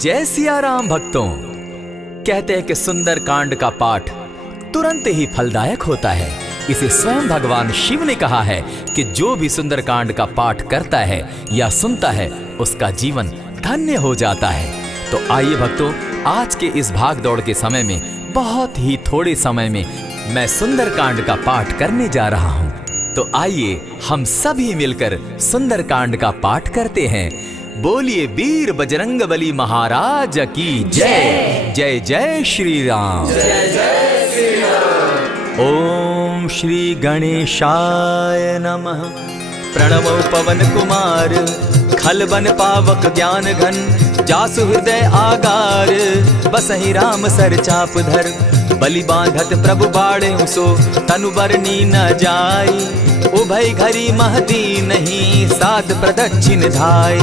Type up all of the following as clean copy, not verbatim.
जय सिया राम भक्तों। कहते हैं कि सुंदर कांड का पाठ तुरंत ही फलदायक होता है। इसे स्वयं भगवान शिव ने कहा है कि जो भी सुंदर कांड का पाठ करता है या सुनता है उसका जीवन धन्य हो जाता है। तो आइए भक्तों, आज के इस भाग दौड़ के समय में बहुत ही थोड़े समय में मैं सुंदर कांड का पाठ करने जा रहा हूँ। तो आइए हम सभी मिलकर सुंदर कांड का पाठ करते हैं। बोलिए वीर बजरंगबली महाराज की जय। जय जय श्री राम। जय जय श्री राम। ओम श्री गणेशाय नमः। प्रणवो पवन कुमार खलबन पावक ज्ञान घन जासु हृदय आगार बसहि राम सर चाप धर बलि बांधत प्रभु बाड़े सो तनु बरनी न जाई उभय घरी महदी नहीं साध प्रदक्षिण धाय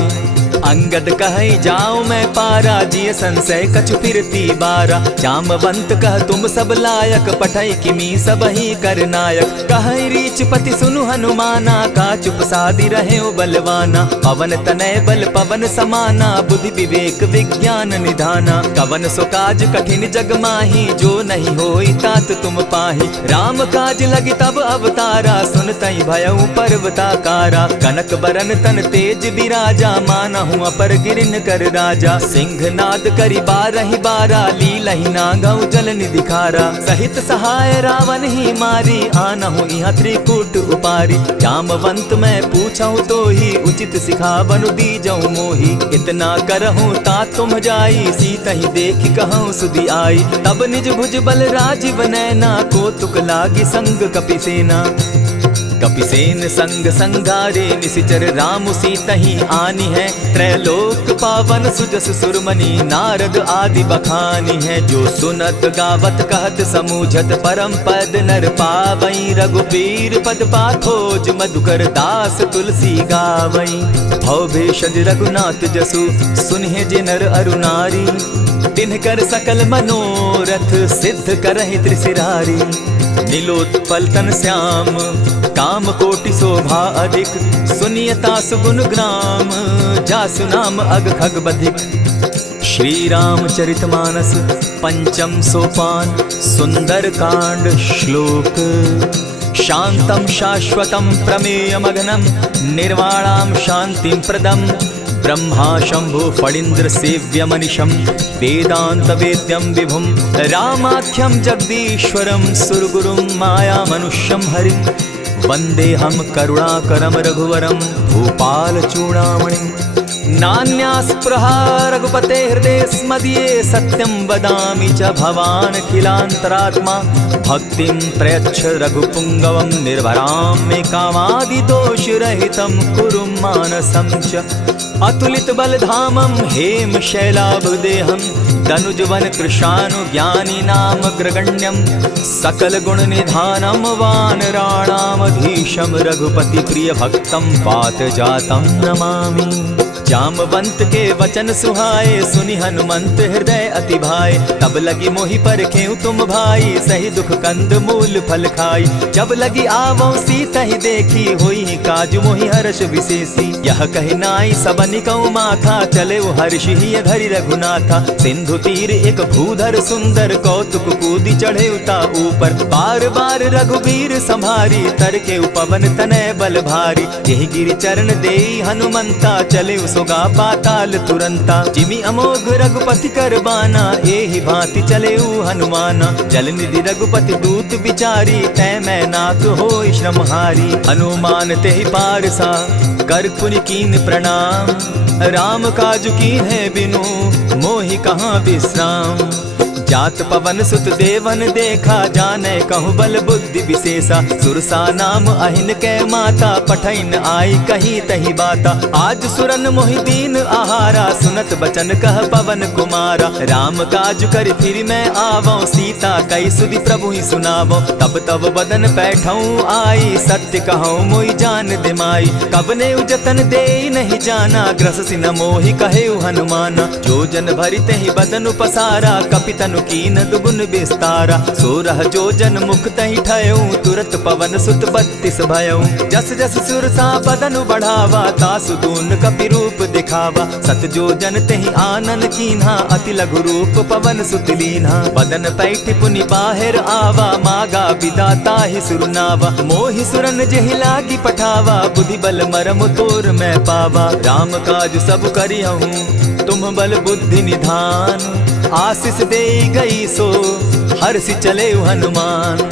अंगद कहे जाओ मैं पारा जिय संशय कछु फिरती बारा जामवंत कह तुम सब लायक पठै किमी सब ही कर नायक कहे रीच पति सुनु हनुमाना का चुप सादी रहे बलवाना पवन तनय बल पवन समाना बुद्धि विवेक विज्ञान निधाना कवन सो काज कठिन जग माही जो नहीं होई तात तुम पाही राम काज लगी तब अवतारा सुन तई भयउ पर्वताकारा कनक बरन तन तेज बिराजा माना अपर गिरिन कर राजा सिंह नाद करी बारहि बारा लीलहि नागौ जल निधिखारा सहित सहाय रावण ही मारी आनहु इहाँ त्रिकूट उपारी जामवंत मैं पूछऊं तो ही उचित सिखावनु दीजऊं मोही इतना करहूं ता तुम जाई सीत ही देखी कहूं सुधि आई तब निज भुज बल राजीव नैना को तुक लागी संग कपिसेना कपिसेन संग संगारे निशिचर राम सीतहि आनी है त्रैलोक पावन सुजस सुरमणि नारद आदि बखानी है जो सुनत गावत कहत समूझत परम पद नर पावई रघुबीर पद पाखोज मधुकर दास तुलसी गावई भव भेषज रघुनाथ जसु सुनहि जे नर अरु नारी तिनकर सकल मनोरथ सिद्ध करहि त्रिशिरारी नीलोत्पल तन श्याम काम कोटि शोभा अधिक सुनियता सुगुण ग्राम जासु नाम अग खग बधिक। श्री रामचरितमानस पंचम सोपान सुंदर कांड श्लोक शांतम शाश्वतम प्रमेयमघनम निर्वाणाम शांतिम प्रदम ब्रह्मा शंभु फणीन्द्र सेव्य मनिषम वेदांत वेद्यम विभुम रामाख्यम जगदीश्वरम सुरगुरुम माया मनुष्यम हरिम वंदे हम करुणाकरम रघुवरम भूपाल चूड़ामणिम नान्यास्पृहा रघुपते हृदय स्मदीये सत्यं वदामि च भवान् खिलान्तरात्मा भक्तिं प्रयच्छ रघुपुङ्गवं निर्भरां मे कामादिदोषरहितं कुरु मानसं च अतुलित बलधामं हेम शैलाभदेहं दनुजवन कृशानुज्ञानी नामग्रगण्यं सकल गुण निधानं वानराणामधीशं रघुपति प्रिय भक्तं वात जातं नमामि। जामवंत के वचन सुहाए सुनि हनुमंत हृदय अति भाए तब लगी मोहि परखेउ तुम भाई सही दुख कंद मूल फल खाई जब लगी आवो सीता ही देखी होई काज मोहि हर्ष विशेषी यह कहि नाई सबनि कौ माथा चले वो हर्ष ही धरि रघुनाथा सिंधु तीर एक भूधर सुंदर कौतुक कूदी चढ़े उता ऊपर बार बार रघुवीर संभारी तर के पवन तनय बल भारी यही गिरि चरण देई हनुमंता चले सोगा पाताल तुरंता जिमि अमोघ रघुपति कर बाना एहि भांति चले हनुमाना जल निधि रघुपति दूत बिचारी तै मैं नाथ होई श्रमहारी हनुमान तेहि पारसा कर पुनि कीन प्रणाम राम काज कीन है बिनु मोहि कहाँ विश्राम जात पवन सुत देवन देखा जाने कहु बल बुद्धि विशेषा सुरसा नाम अहिन कै माता पठैन आई कही तही बाता आज सुरन मोहि दीन आहारा सुनत बचन कह पवन कुमारा राम काज कर फिर मैं आवो सीता कई सुधि प्रभु ही सुनावो तब तब बदन बैठऊं आई सत्य कहूँ मोहि जान दिमाई कब ने जतन दे नहीं जाना ग्रस सिन मोहि कहे हनुमाना जो जन भरित ही बदन पसारा कपि कपितनु कीन दुगुन विस्तारा। 16 जोजन मुख तहि ठयऊ, तुरत पवन सुत 32 भयऊ। जस जस सुरसा बदनु बढ़ावा, तासु दून कपि रूप दिखावा। 7 जोजन तेहि आनन कीन्हा, अति लघु रूप पवन सुत लीन्हा। बदन पैठ पुनि बाहिर आवा, मागा बिदा ताहि सुरनावा। मोहि सुरन जेहि लागी पठावा, बुद्धि बल मरम तोर मैं पावा। राम काज सब करिहूँ, तुम बल बुद्धि निधान। आशीष दे गई सो हर्षि चले हनुमान।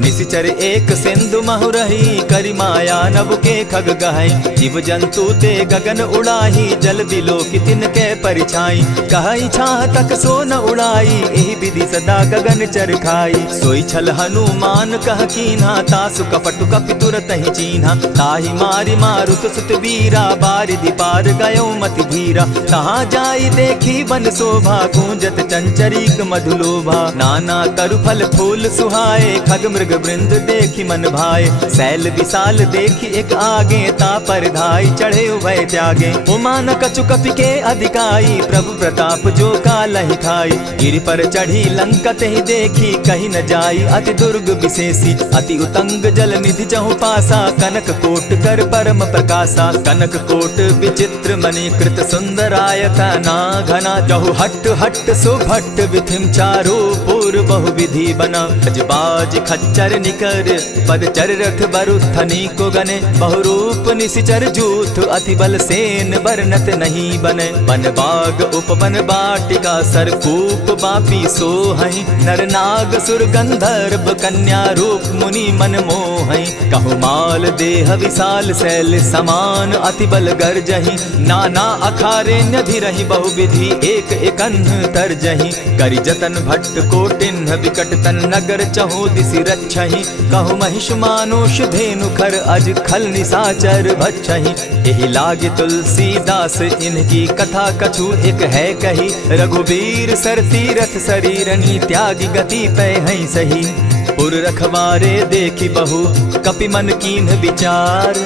निशिचर एक सिंधु महु रही, करि माया नभ के खग गहई। जीव जंतु ते गगन उड़ाही, जल बिलो की तिनके परिछाई। कहई छाह तक सो न उड़ाई, एहि विधि सदा गगन चर खाई। सोई छल हनुमान कह कीन्हा, तासु कपटु कपि तुरत ही चीन्हा। ताहि मारि मारुत सुत वीरा, बारिधि पार गयो मति धीरा। तहाँ जाई देखी बन शोभा, गूंजत चंचरीक मधुलोभा। नाना तरु फल फूल सुहाए, खग मृग वृंद देखी मन भाए। सैल विशाल देखी एक आगे, ता पर धाई चढ़े उभय त्यागे। उमान कछु कपि के अधिकाई, प्रभु प्रताप जो कालहि खाई। गिरि पर चढ़ी लंका तेहि देखी, कही न जाई अति दुर्ग विशेषी। अति उतंग जल निधि चहु पासा, कनक कोट कर परम प्रकाशा। कनक कोट विचित्र मणि कृत सुंदरायत ना घना। जहु हट हट सुभट विधिम चारो पूर्व बहु विधि बना। अजबाज खच्चर निकर पद चर रथ बरुथनी को गने। बहुरूप निशिचर जूथ, अति बल सेन बरनत नहीं बने। वन बाग उपवन बाटिका, सरकूप बापी सोहई। नर नाग सुर गंधर्व कन्या, रूप मुनि मन मोहई। कहु माल देह विशाल शैल समान, अति बल गर्जही। नाना अखारे न्यधिरहि बहुविधि, एक एकन्ह तरजही। करि जतन भट्ट कोटिन्ह, विकट तन नगर चहु दिसि रक्षहि। कहु महिष मानुष धेनु खर, अज खल निशाचर भक्षहि। एहि लागे तुलसीदास, इनकी कथा कछु एक है कही। रघुबीर सर तीरथ शरीरनी, त्यागी गति पै हई सही। पुर रखवारे देखी बहु, कपि मन कीन्ह विचार।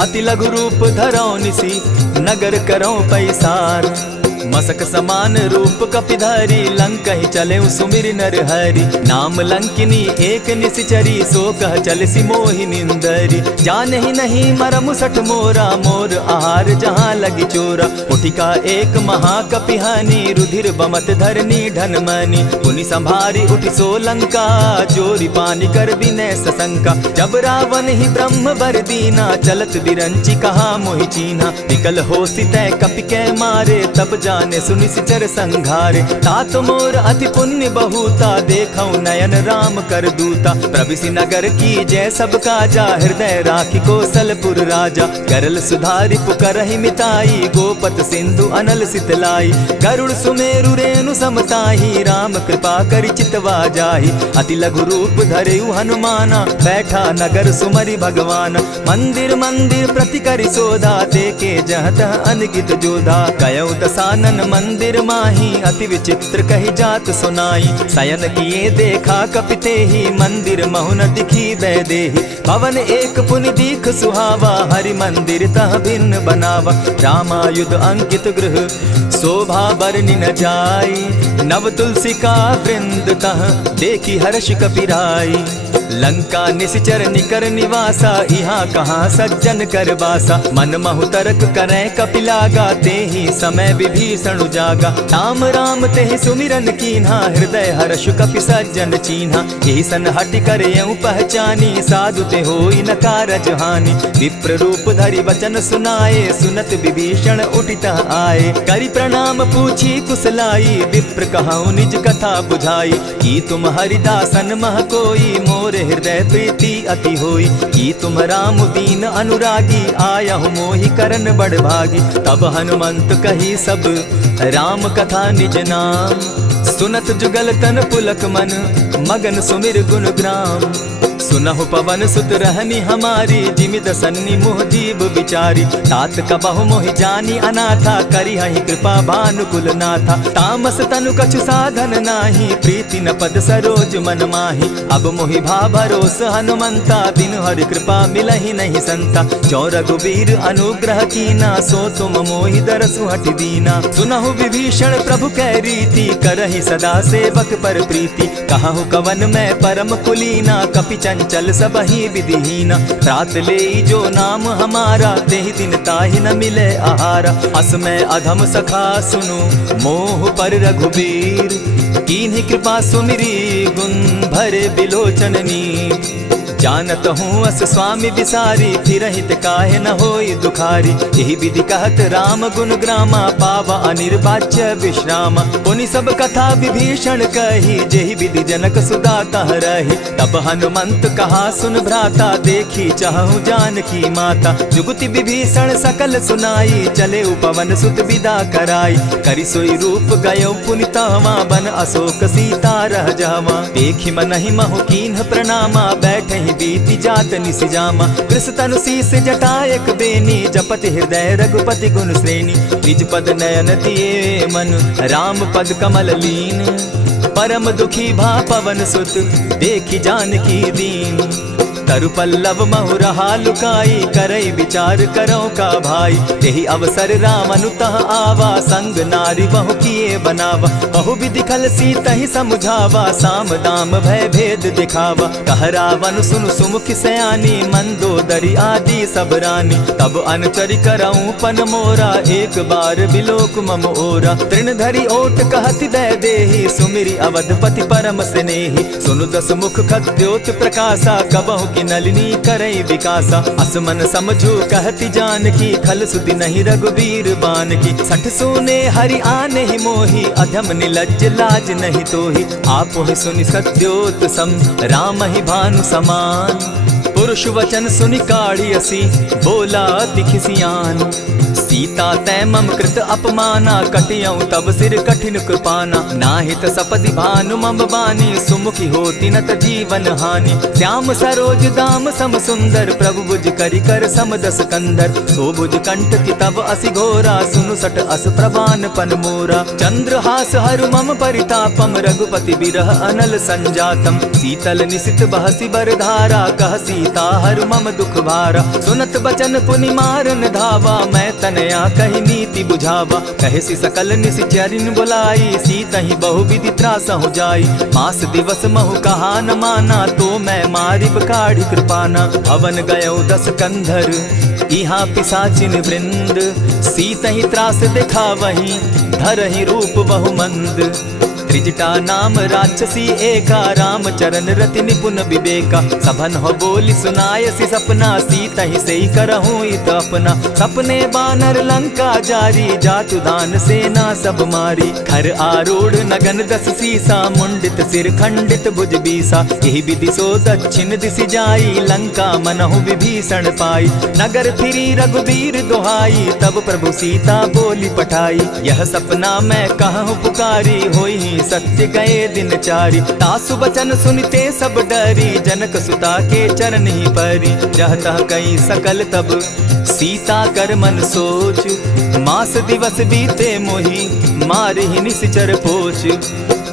अति लघु रूप धरौ निसी, नगर करौ पैसार। मसक समान रूप कपिधारी, लंकहि चले सुमिर नर हरि। नाम लंकिनी एक निशिचरी, सो कह चल सी मोहि निंदरी। जानहि नहीं मरम सठ मोरा, मोर आहार जहाँ लगी चोरा। उठिका एक महाकपिहानी, रुधिर बमत धरनी ढनमनी। पुनि संभारी उठि सो लंका, जोरी पानी कर बिनै सशंका। जब रावण ही ब्रह्म बर दीना, चलत बिरंची कहा मोहि चीन्हा। निकल होसी तै कपि कै मारे, तब जाने सुनिशिचर संघारे। तात मोर अति पुण्य बहुता, देखौ नयन राम कर दूता। प्रविशि नगर की जय सब काजा, हृदय राखी कौशलपुर राजा। करल सुधारि पुकरहि मिताई, गोपत सिंधु अनल सितलाई। गरुड़ सुमेरु रेणु समताही, राम कृपा करि चितवा जाहि। अति लघु रूप धरेउ हनुमाना, बैठा नगर सुमरि भगवान। मंदिर मंदिर प्रति करि सोधा, देखे जह तह अनगित जोधा। कयौ दसानन मंदिर माही, अति विचित्र कही जात सुनाई। शयन किए देखा कपिते ही, मंदिर महु न दिखी वैदेही। भवन एक पुनि दीख सुहावा, हरि मंदिर तह भिन्न बनावा। रामायुध अंकित गृह, शोभा बरनि न जाई। नव तुलसी का वृंद तह, देखी हर्ष कपिराई। लंका निशिचर निकर निवासा, यहाँ कहाँ सज्जन कर बासा। मन महु तरक करै कपिलागा, तेहि समय विभीषण जागा। राम राम तेहि सुमिरन कीन्हा, हृदय हर्ष कपि सज्जन चीन्हा। एहि सन हटि करयउ पहचानी, साधु ते होई न कारज हानि। विप्र रूप धरि वचन सुनाए, सुनत विभीषण उठितः आए। करि प्रणाम पूछी कुशलाई, विप्र कहउँ निज कथा बुझाई। की तुम हरिदासन मह कोई, मोर हृदय प्रीति अति होई। की तुम राम दीन अनुरागी, आयहु मोहि करन बड़ भागी। तब हनुमंत कही सब राम कथा निज नाम, सुनत जुगल तन पुलक मन, मगन सुमिर गुण ग्राम। सुनहु पवन सुत रहनी हमारी, जिमि दसन्नी मोह जीव बिचारी। तात कबहु मोहि जानी अनाथा, करी हहि कृपा भानुकुल नाथा। तामस तनु कछु साधन नाही, प्रीति न पद सरोज मन माही। अब मोहि भा भरोस हनुमंता, बिनु हरि कृपा मिलहि नहीं संता। जो रघुबीर अनुग्रह कीना, सो तुम मोहि दरसु हटि दीना। सुनहु विभीषण प्रभु कै रीति, करहि सदा सेवक पर प्रीति। कहु कवन मैं परम कुलीना, कपि चंचल सबहि विधिहीना। रात ले जो नाम हमारा, तेहि दिन ताहि न मिले आहारा। अस मैं अधम सखा सुनु, मोह पर रघुबीर। कीन्ही कृपा सुमिरी, गुण भरे बिलोचन नीर। जानत हूँ अस स्वामी बिसारी, फिरहित काहे न होई दुखारी। यही विधि कहत राम गुण ग्रामा, पावा अनिर्वाच्य विश्राम। पुनि सब कथा विभीषण कही, जेहि विधि जनक सुता तह रही। तब हनुमंत कहा सुन भ्राता, देखी चाहूँ जानकी माता। जुगति विभीषण सकल सुनाई, चले पवन सुत विदा कराई। करि सोई रूप गयो पुनि तहवा, बन अशोक सीता रह जावा। देखि मनहि महु कीन्ह प्रणामा, बैठहि बीति जात निसिजामा। कृष तनु शीस जटा एक बेनी, जपति हृदय रघुपति गुण श्रेणी। निज पद नयन दिए मन, राम पद कमल लीन। परम दुखी भा पवन सुत, देखि जानकी दीन। तरु पल्लव महु रहा लुकाई, करई विचार करो का भाई। तेहि अवसर राम अनुतः आवा, संग नारी बहु किए बनावा। बहु विधि खल सीतहि समुझावा, साम दाम भय भेद दिखावा। कह रावण सुनु सुमुखि सयानी, मंदोदरी आदि सब रानी। तब अनुचरि करऊं पन मोरा, एक बार बिलोक मम ओरा। तृण धरि ओट कहति दय देहि, सुमिरि अवधपति परम स्नेही। सुनु दस मुख खद्योत प्रकाशा, कबहु की नलिनी करई विकासा। असमन समझो कहति जानकी, खल सुधि नहीं रघुबीर बान की। सठ सोने हरि आने ही मोही, अधम निलज्ज लाज नहीं तोही। आपो ही सुनि सत्योत सम, राम ही भानु समान। पुरुष वचन सुनि काढ़ियसी, बोला अति खिसियान। सीता तै मम कृत अपमाना, कटियऊं तब सिर कठिन कृपाना। नाहित सपदि भानु मम बानी, सुमुखी होती नत जीवन हानि। श्याम सरोज दाम सम सुंदर, प्रभु भुज करि कर सम दस कंधर। सो भुज कंठ की तब असि घोरा, सुनु सट अस प्रवान पन मोरा। चंद्रहास हरु मम परितापम, रघुपति बिरह अनल संजातम। शीतल निशित बहसी बरधारा, कह सीता हरु मम दुख भारा। सुनत बचन पुनि मारन धावा, मैं तनया कही नीति बुझावा। कहे सकल निशिचरिन बुलाई, सीतहि बहु विधि त्रास हो जाई। मास दिवस महु कहा न माना, तो मैं मारिब काढ़ी कृपाना। भवन गयो दस कंधर, इहाँ पिशाचिन वृंद। सीतहि त्रास दिखावहि, धरहि रूप बहु मंद। त्रिजटा नाम राक्षसी एका, राम चरण रति निपुण विवेका। सभन हो बोली सुनायसी सपना, सीतहि सेई करहूँ इत अपना। सपने बानर लंका जारी, जातु दान सेना सब मारी। खर आरूढ़ नगन दस सीसा, मुंडित सिर खंडित भुज बीसा। यही विधि सो दक्षिण दिशि जाई, लंका मनहु विभीषण पाई। नगर फिरी रघुबीर दुहाई, तब प्रभु सीता बोली पठाई। यह सपना मैं कहूँ पुकारी, होई सत्य गए दिन चारी। तासु बचन सुनते सब डरी, जनक सुता के चरण ही परी। जहता कई सकल तब सीता कर मन सोच, मास दिवस बीते मोही, मार ही निश्चर पोच।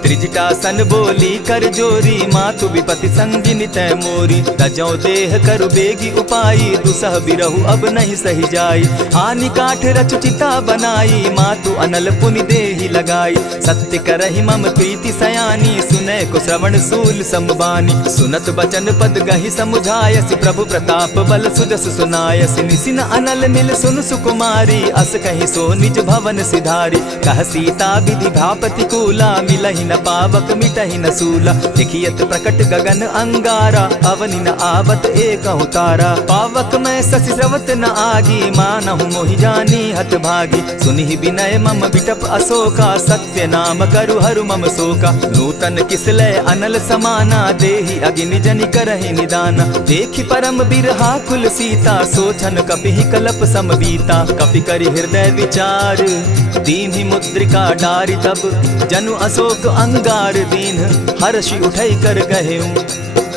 त्रिजटा सन बोली कर जोरी, मातु विपति संगिनी तै मोरी। तजौ देह करु बेगी उपाई, दुसह बिरहु अब नहीं सही जाई। हानि काठ रचु चिता बनाई, मातु अनल पुनि देहि लगाई। सत्य करहि मम प्रीति सयानी, सुनै को श्रवण सूल संबानी। सुनत बचन पद गहि समुझायसि, प्रभु प्रताप बल सुजस सुनायसि। निसिन अनल मिल सुन सुकुमारी, अस कहि सो निज भवन सिधारी। कह सीता विधि भापति कूला, मिलहि न पावक मिटहि न सूला। देखियत प्रकट गगन अंगारा, अवनि न आवत एक तारा। पावक मैं शशि स्रवत न आगी, मानहु मोहि जानी हत भागी। सुनिहि विनय मम बिटप अशोका, सत्य नाम करु हरु मम शोका। नूतन किसलय अनल समाना, देहि अगिनि जनि करहि निदाना। देखि परम बिरहा कुल सीता, सोचन कपिहि कलप समबीता। कपि करि हृदय विचार, दीन्हि मुद्रिका डारि। तब जनु अशोक अंगार दीन, हर्षि उठै कर गहेऊ।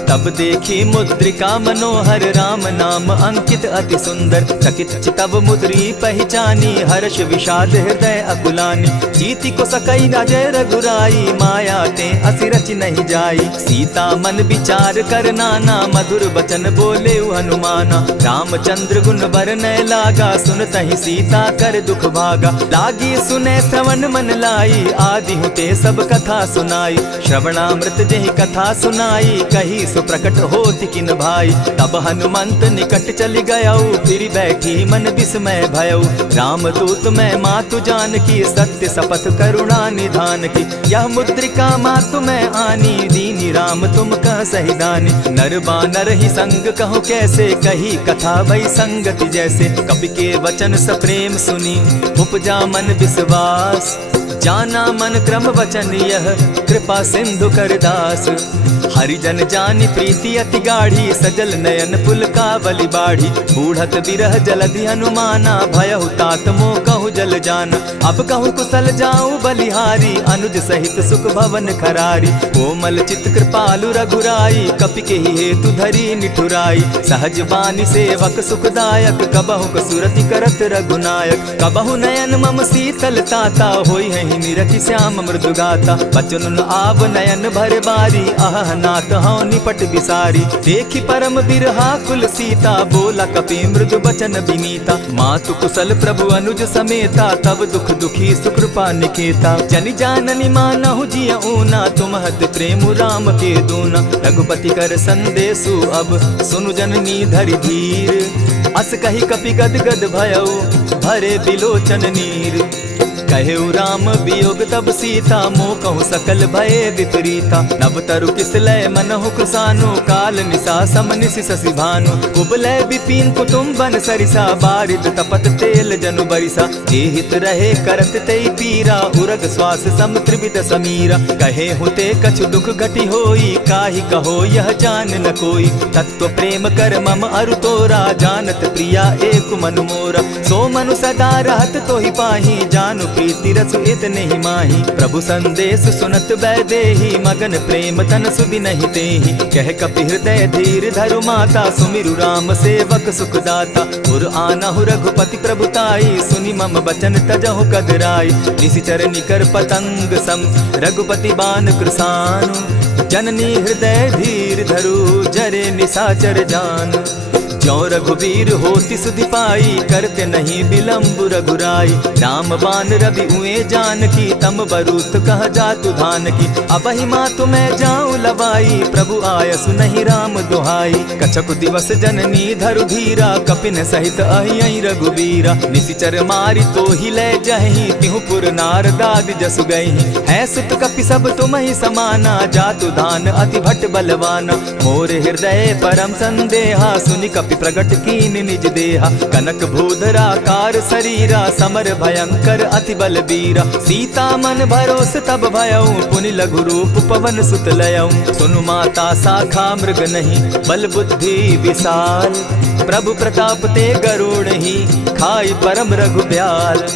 तब देखी मुद्रिका मनोहर राम नाम अंकित अति सुंदर। चकित चितव मुद्री पहचानी हर्ष विषाद हृदय अकुलानी। जीति को सकई न जय रघुराई माया ते असि रचि नहीं जाई। सीता मन विचार कर नाना मधुर बचन बोले हनुमाना। रामचंद्र गुण बरनय लागा सुनतहि सीता कर दुख भागा। लागी सुने श्रवण मन लाई आदि होते सब कथा सुनाई। श्रवणामृत जहि कथा सुनाई कही सो प्रकट होति किन भाई। तब हनुमंत निकट चली गयऊ फिर बैठी मन विस्मय भयऊ। राम दूत मैं मातु जान की सत्य शपथ करुणा निधान की। यह मुद्रिका मातु मैं आनी दीनी राम तुम कह सही दानी। नर बानर ही संग कहो कैसे कही कथा भई संगति जैसे। कपि के वचन सप्रेम सुनी उपजा मन विश्वास। जाना मन क्रम वचन यह कृपा सिंधु कर दास। हरिजन जानी प्रीति अति गाढ़ी सजल नयन पुलकावली बाढ़ी। बूढ़त बिरह जलधि हनुमाना भयहु तात मोह कहु जल जाना। अब कहु कुशल जाऊं बलिहारी अनुज सहित सुख भवन खरारी। कोमल चित कृपालु रघुराई कपि के ही हेतु धरी निठुराई। सहज बानी सेवक सुखदायक कबहु कसुरति करत रघुनायक। कबहु नयन मम शीतल ताता होई है निरखि श्याम मृदु गाता। बचन आव नयन भर बारी आह नाथ हौ निपट बिसारी। देखी परम बिरहा कुल सीता बोला कपि मृदु बचन विनीता। मातु कुशल प्रभु अनुज समेता तब दुख दुखी सुकृपा निकेता। जनि जाननि मानहु जिय ऊना तुम हत प्रेम राम के दूना। रघुपति कर संदेशु अब सुनु जननी धरि धीर। अस कही कपि गद गद भयऊ भरे बिलोचन नीर। कहेउ राम वियोग तब सीता मोह कहूँ सकल भये विपरीता। नव तरु किसलय मनहु कृसानु काल निशा सम निशि शशि भानु। कुबलय विपिन कुटुम्बन सरिसा बारिद तपत तेल जनु बरिसा। जे हित रहे करत तेई पीरा उरग श्वास सम त्रिविध समीरा। कहे हुते कछु दुख घटी होई काहि कहो यह जान न कोई। तत्व प्रेम कर मम अरु तोरा जानत प्रिया एक मनु मोरा। सो मनु सदा रहत तोहि पाही जानु प्रीति रसु इतने ही माही। प्रभु संदेश सुनत बैदेही मगन प्रेम तन सुधि नहीं तेहि। कह कपि हृदय धीर धरु माता सुमिरु राम सेवक सुखदाता। उर आनहु रघुपति प्रभुताई सुनि मम बचन तजहु कदराई। निशिचर निकर पतंग सम रघुपति बान कृसानु। जननी हृदय धीर धरु जरे निशाचर जान। ज्यों रघुवीर होति सुधि पाई करते नहीं विलम्ब रघुराई। राम बान रवि उए जान की तम बरूत कह जातु धान की। अबहि मातु मैं जाऊं लवाई प्रभु आयसु नहीं राम दुहाई। कछक दिवस जननी धरु धीरा कपिन सहित अहि रघुवीरा। निशिचर मारी तो ही ले जहि तिहु पुर नारदादि जसु गई। है सुत कपि सब तुम ही समाना जातु धान अति भट बलवाना। मोर हृदय परम संदेहा सुनि कपि प्रगट कीन निज देहा। कनक भूधरा कार शरीरा समर भयंकर अति बलबीरा। सीता मन भरोस तब भयऊ पुनि लघु रूप पवन सुत लयऊ। सुनु माता शाखा मृग नहीं बल बुद्धि विशाल। प्रभु प्रताप ते गरुड़ ही खाई परम रघुब्याल।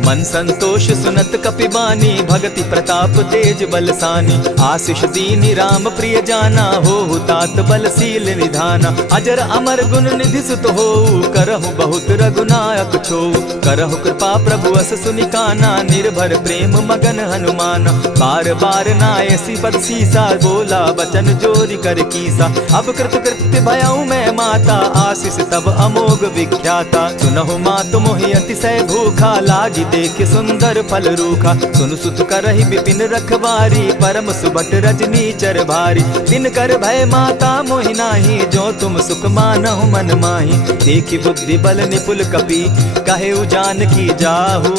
मन संतोष सुनत कपिबानी भगति प्रताप तेज बलसानी। आशीष दीनी राम प्रिय जाना हो तात बलशील निधाना। अजर अमर गुण निधि सुत हो करहु बहुत रघुनायक छो। करहु कृपा प्रभु अस सुनिकाना निर्भर प्रेम मगन हनुमाना। बार बार नायसी पद सीसा बोला बचन जोरी कर कीसा। अब कृत कृत्य भयऊ मैं माता आशीष तब अमोघ विख्याता। सुनहु मातु मोहि अतिशय भूखा लागी देख सुंदर फल रूखा। सुन सुत करहि विपिन रखवारी परम सुबट रजनी चर भारी। दिन कर भय माता मोहि नाही जो तुम सुख मानहु मन माही। देखि बुद्धि बल निपुल कपि कहेउ जानकी जाहु।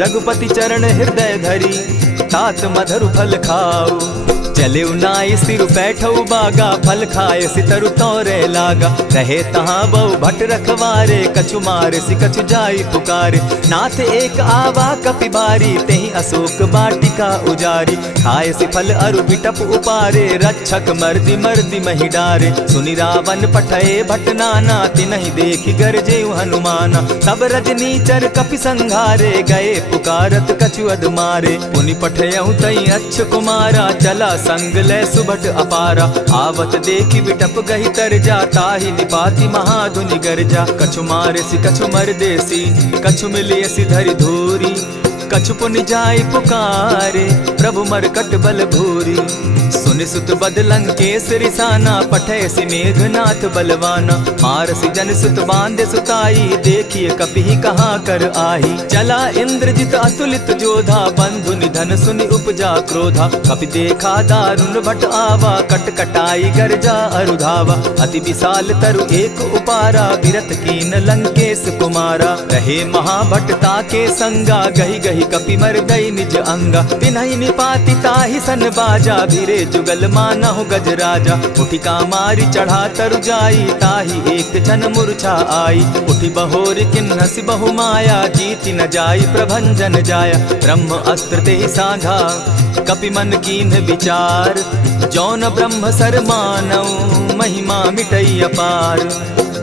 रघुपति चरण हृदय धरी तात मधुर फल खाऊ। चले नाई सिर बैठऊ बागा फल खाए सितरु तोरे लागा। रहे तहाँ बहु भट रखवारे कछु मार सि कछु जाई पुकारे। नाथ एक आवा कपि बारी तेहि अशोक बाटिका उजारी। खाए सि फल अरु बिटप उपारे रक्षक मर्दि मर्दि महि डारे। सुनि रावण पठये भट नाना तिनहि देखि गरजे हनुमाना। तब रजनी चर कपि संघारे गए पुकारत कछु अध मारे। पुनि पठयऊ तई अच्छ कुमारा चला संग ले सुभट अपारा। आवत देखी बिटप गही तर जा, ताहि निपाति महाधुनि गर्जा। कछु मारेसी कछु मर देसी, कछु मिलियसी धरि धूरी। कछु पुनि जाई पुकारे, प्रभु मरकट बल भूरी। सुनि सुत बद लंकेश रिसाना, पठैसी मेघनाथ बलवाना। मारसी जन सुत बांधे सुताई, देखिए कपि कहाँ कर आही। चला इंद्रजित अतुलित जोधा, बंधु निधन सुनि उपजा क्रोधा। कपि देखा दारुण भट आवा, कट कटाई गर्जा अरुधावा। अति विशाल तरु एक उपारा, बिरत कीन लंकेश कुमारा। रहे महाभट ताके संगा, गही गही कपि मर्दई निज अंगा। तिन्हि निपाति ताहि सन बाजा, भीरे जुगल मानहु गजराजा। उठि कामारी चढ़ा तरु जाई, ताहि एक जन मूर्छा आई। उठि बहोर किन्हसि बहु माया, जीति न जाई प्रभंजन जाया। ब्रह्म अस्त्र तेहि साधा, कपि मन कीन्ह विचार। जौन ब्रह्म सर मानऊ, महिमा मिटई अपार।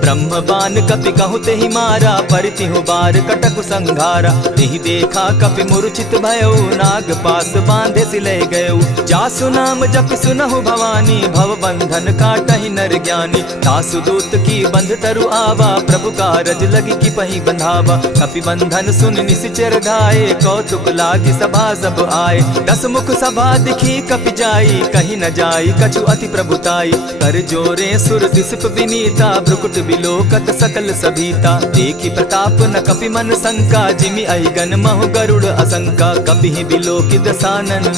ब्रह्म बान कपि कहु तेहि मारा, परितिहु बार कटकु संघारा। तेहि देखा कपि मूर्छित भयउ, नाग पास बांधे सिलय गयउ। जासु नाम जपि सुनहु भवानी, भव बंधन काटहि नर ज्ञानी। तासु दूत की बंध तरु आवा, प्रभु कारज लगी की पहि बंधावा। कपि बंधन सुन निसिचर धाये, कौतुक लागी सभा सब आए। दस मुख सभा दिखी कपि जाई, कहीं न जाई कछु अति प्रभुताई। कर जोरे सुर दिसप विनीता, ब्रुकुट बिलोकत सकल सभीता। देखी प्रताप न कपि मन शंका, जिमि अहिगन महु गरुड़ असंका। कपि बिलोकि दसानन,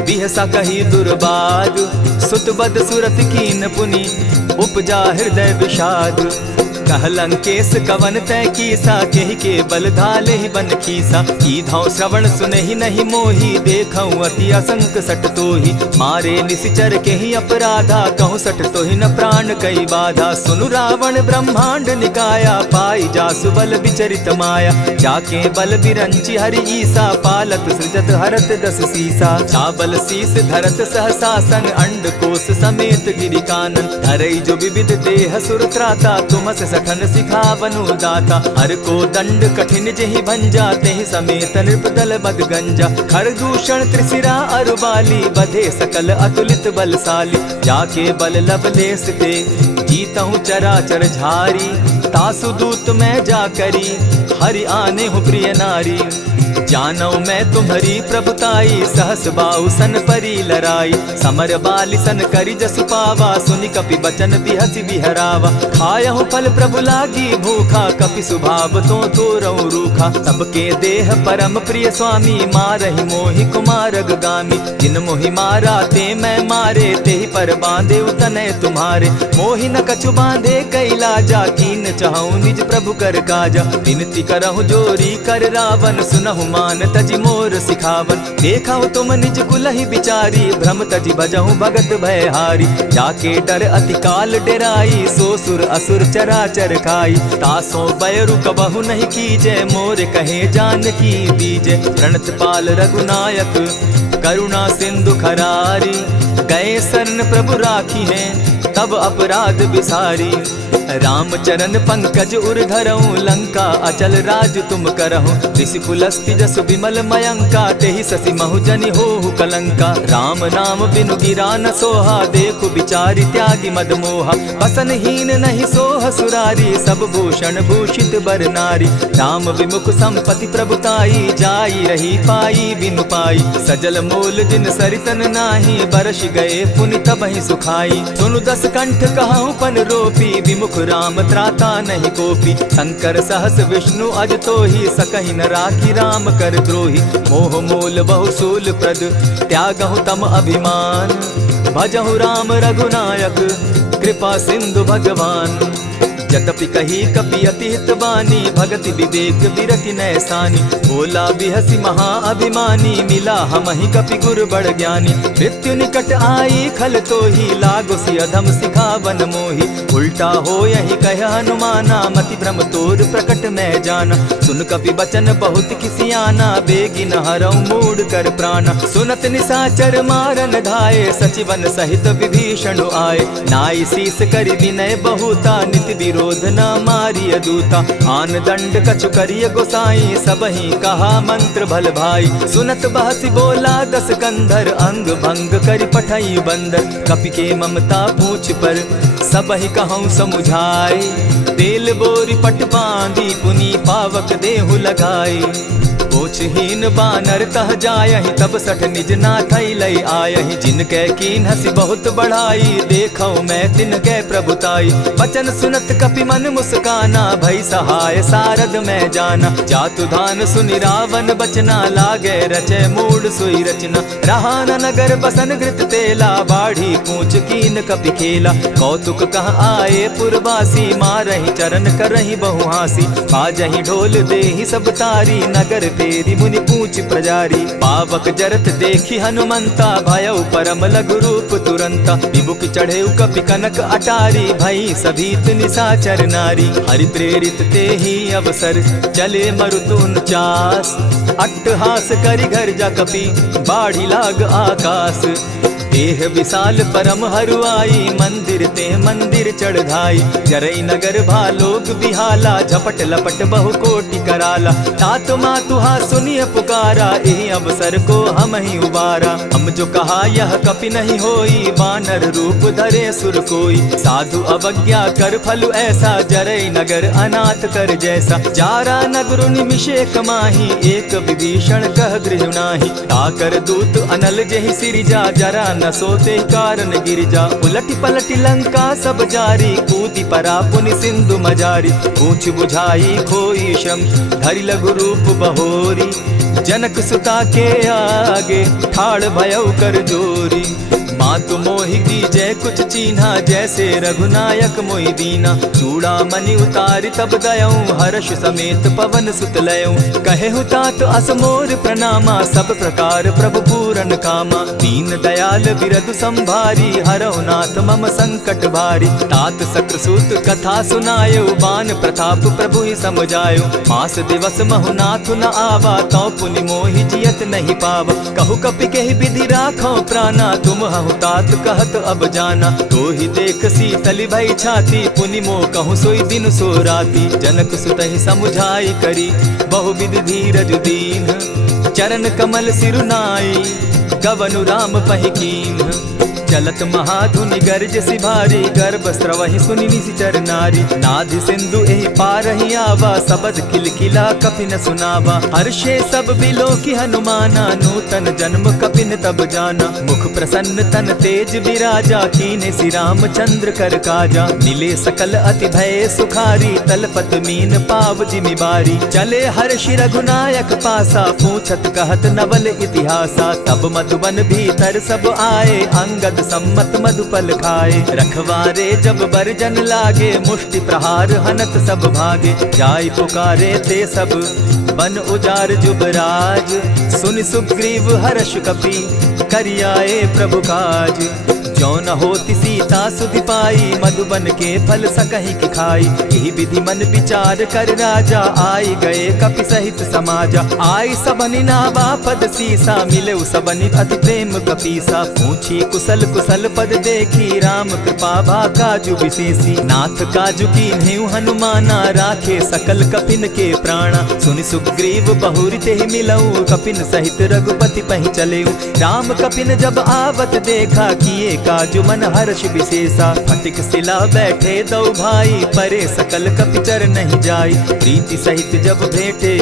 बिहसा कही दुर्बाद। सुत बद सुरत कीन पुनि, उपजा हृदय विषाद। कह लंकेश कवन तय कीसा, केहि के बल धाले ही बन खीसा। कीधौ श्रवण सुनहि नहीं मोही, देखऊं अति असंक सट तोही। मारे निसिचर केहि अपराधा, कहूँ सट तोहि न प्राण कई बाधा। सुनु रावण ब्रह्मांड निकाया, पाई जासु बल विचरित माया। जाके बल बिरंची हरि ईसा, पालत सृजत हरत दस सीसा। चावल शीस धरत सहसासन, अंड कोश समेत गिरि कानन। धरई जो विविध देह सुर त्राता, तुमस सठन सिखावनु दाता। हर को दंड कठिन जेहि भंजा, तेहि समेत नृपदल बद गंजा। खरदूषण त्रिशिरा अरुबाली, बधे सकल अतुलित बलशाली। जाके बल लवलेस ते, जीतहु चराचर झारी। तासु दूत मैं जा करी, हरि आने हूँ प्रिय नारी। जानौ मैं तुम्हारी प्रभुताई, सहस बाऊ सन परी लराई। समर बाली सन करी जसु पावा, सुनि कपि बचन बिहसि बिहरावा। खायहु फल प्रभु लागी भूखा, कपि सुभाव तो तोरऊ रूखा। सबके देह परम प्रिय स्वामी, मारहि मोहि कुमारग गामी। जिन मोहि मारा ते मैं मारे, तेहि पर बांधे उतनय तुम्हारे। मोहि न कछु बांधे कैलाजा, कीन चहु निज प्रभु कर काजा। विनती करहु जोरी कर रावण, सुनहु मान तजि मोर सिखावन। देखहु तुम निज कुलहि बिचारी, भ्रम तजि भजहु भगत भयहारी। जाके डर अति काल डेराई, सो सुर असुर चराचर खाई। तासो बैरु कबहु नहीं कीजे, मोर कहे जानकी दीजे। प्रणत पाल रघुनायक, करुणा सिंधु खरारी। गए शरण प्रभु राखी हैं, तब अपराध बिसारी। राम चरण पंकज उर धरऊं, लंका अचल राज तुम करहूं। ऋषि पुलस्ति जस विमल मयंका, तेहि ससि महु जनि होहु कलंका। राम नाम बिनु गिरा न सोहा, देखु बिचारी त्यागी मद मोहा। बसन हीन नहीं सोह सुरारी, सब भूषण भूषित बर नारी। राम विमुख संपति प्रभुताई, जाई रही पाई बिनु पाई। सजल मोल जिन सरितन नाही, बरस गए पुनि तबहि सुखाई। सुनु दस कंठ कहूँ पन रोपी, विमुख राम त्राता नहीं कोपी। शंकर सहस विष्णु अज तो ही, सकहि न राखी राम कर द्रोही। मोह मूल बहु सूल प्रद, त्यागहु तम अभिमान। भजहु राम रघुनायक, कृपा सिंधु भगवान। यद्यपि कही कपि अति हितवानी, भगति विवेक विरति नैसानी। बोला बिहसी महा अभिमानी, मिला हमहि कपि गुर बड़ ज्ञानी। मृत्यु निकट आई खल तो ही, लागो सि अधम सिखावन मोही। उल्टा हो यही कह हनुमाना, मति भ्रम तोर प्रकट मैं जाना। सुन कपि बचन बहुत किसियाना, बेगी न हरऊ मूड कर प्राणा। सुनत निसाचर मारन धाये, सचिवन सहित विभीषण आए। नाई शीस करि विनय बहुता, नित विरो क्रोध न मारिय दूता। आन दंड कछु करिय गोसाई, सबहि कहा मंत्र भल भाई। सुनत बहसी बोला दस कंधर, अंग भंग करि पठई बंदर। कपि के ममता पूछ पर, सबहि कहूँ समुझाए। तेल बोरी पट बांधी, पुनि पावक देहु लगाई। पोछहीन बानर तह जायहि, तब सठ निज नाथई लई आयहि। जिनके कीन हसी बहुत बढ़ाई, देखौ मैं तिनके प्रभुताई। वचन सुनत कपि मन मुस्काना, भई सहाय सारद मैं जाना। जातु धान सुनि रावण बचना, लागे रचे मूड सोई रचना। रहा न नगर बसन घृत तेला, बाढ़ी पूछ कीन कपि खेला। कौतुक कह आए पुरवासी, मारहि चरण करहि बहु हासी। बाजहि ढोल देहि सब तारी, नगर तेरी मुनि पूछ प्रजारी। पावक जरत देखी हनुमंता, भयउ परम लघु रूप तुरंता। विमुख चढ़े कपि कनक अटारी, भई सभीत निशाचर नारी। हरि प्रेरित ते ही अवसर, चले मरुत 49। अट्टहास करि घर जा कपि, बाढ़ी लाग आकाश। देह विशाल परम हरुआई, मंदिर ते मंदिर चढ़ाई। जरई नगर भालोग बिहाला, झपट लपट बहु कोटि कराला। तात मातुहा सुनिय पुकारा, एहि अवसर को हम ही उबारा। हम जो कहा यह कपि नहीं होई, बानर रूप धरे सुर कोई। साधु अवज्ञा कर फल ऐसा, जरई नगर अनाथ कर जैसा। जारा नगर निमिषे कमाही, एक विभीषण कह गृह नाही। ताकर दूत अनल जेहि सिरिजा, जरा न सोते कारण गिरिजा। उलटी पलटी लंका सब जारी, कूदी परा पुनि सिंधु मजारी। पूछ बुझाई खोई श्रम, धरि लघु रूप बहोरी। जनक सुता के आगे, ठाड़ भयउ कर जोरी। मातु मोहि दीजै कुछ चीन्हा, जैसे रघुनायक मोहि दीना। चूड़ा मणि उतारि तब दयऊँ, हर्ष समेत पवन सुत लयऊँ। कहे तात असमोर प्रणामा, सब प्रकार प्रभु पूरन कामा। दीन दयाल बिरदु संभारी, हरौ नाथ मम संकट भारी। तात सक्रसूत कथा सुनायो, बान प्रताप प्रभु ही समझायो। मास दिवस महु नाथ न आवा, तौ पुनि मोहि जियत नहीं पावा। कहु कपि केहि विधि राखो प्राणा, तुम हहु तात कहत अब जाना। तो ही देख शीतल भई छाती, पुनि मो कहूँ सोई दिन सो राती। जनक सुतहि समुझाई करी, बहुविधि धीरज दीन। चरण कमल सिरुनाई, गवनु राम पहि कीन। चलत महाधुनि गर्ज सिभारी, गर्भ स्रवहि सुनि निशिचर नारी। नाधि सिंधु एहि पारहि आवा, सबद किलकिला कपि न सुनावा। हर्षे सब बिलोकी हनुमाना, नूतन जन्म कपिन तब जाना। मुख प्रसन्न तन तेज विराजा, कीने श्री रामचंद्र कर काजा। मिले सकल अति भय सुखारी, तलपत मीन पाव जिमि बारी। चले हर्षि रघुनायक पासा, पूछत कहत नवल इतिहासा। तब मधुबन भीतर सब आए, अंगद सम्मत मधुपल खाए। रखवारे जब बरजन लागे, मुष्टि प्रहार हनत सब भागे। जाय पुकारे ते सब, बन उजार जुबराज। सुनि सुग्रीव हर्ष कपि, करियाए प्रभु काज। जो न होती सीता सुधि पाई, मधुबन के फल सकहि की खाई। यही विधि मन विचार कर राजा, आई गए कपि सहित समाजा। आई सबनि नावा पद सीसा, मिले सबनि अति प्रेम कपीसा। पूछी कुशल कुशल पद देखी, राम कृपा भा काजु विशेषी। नाथ काजु कीन्हेउ हनुमाना, राखे सकल कपिन के प्राणा। सुनि सुग्रीव बहुरि तेहि मिलऊ, कपिन सहित रघुपति पहि चलेऊ। राम कपिन जब आवत देखा, किए काजु मन हर्ष विशेषा। फटिक सिला बैठे दो भाई, परे सकल कपिचर नहीं जाई। प्रीति सहित जब भेटे,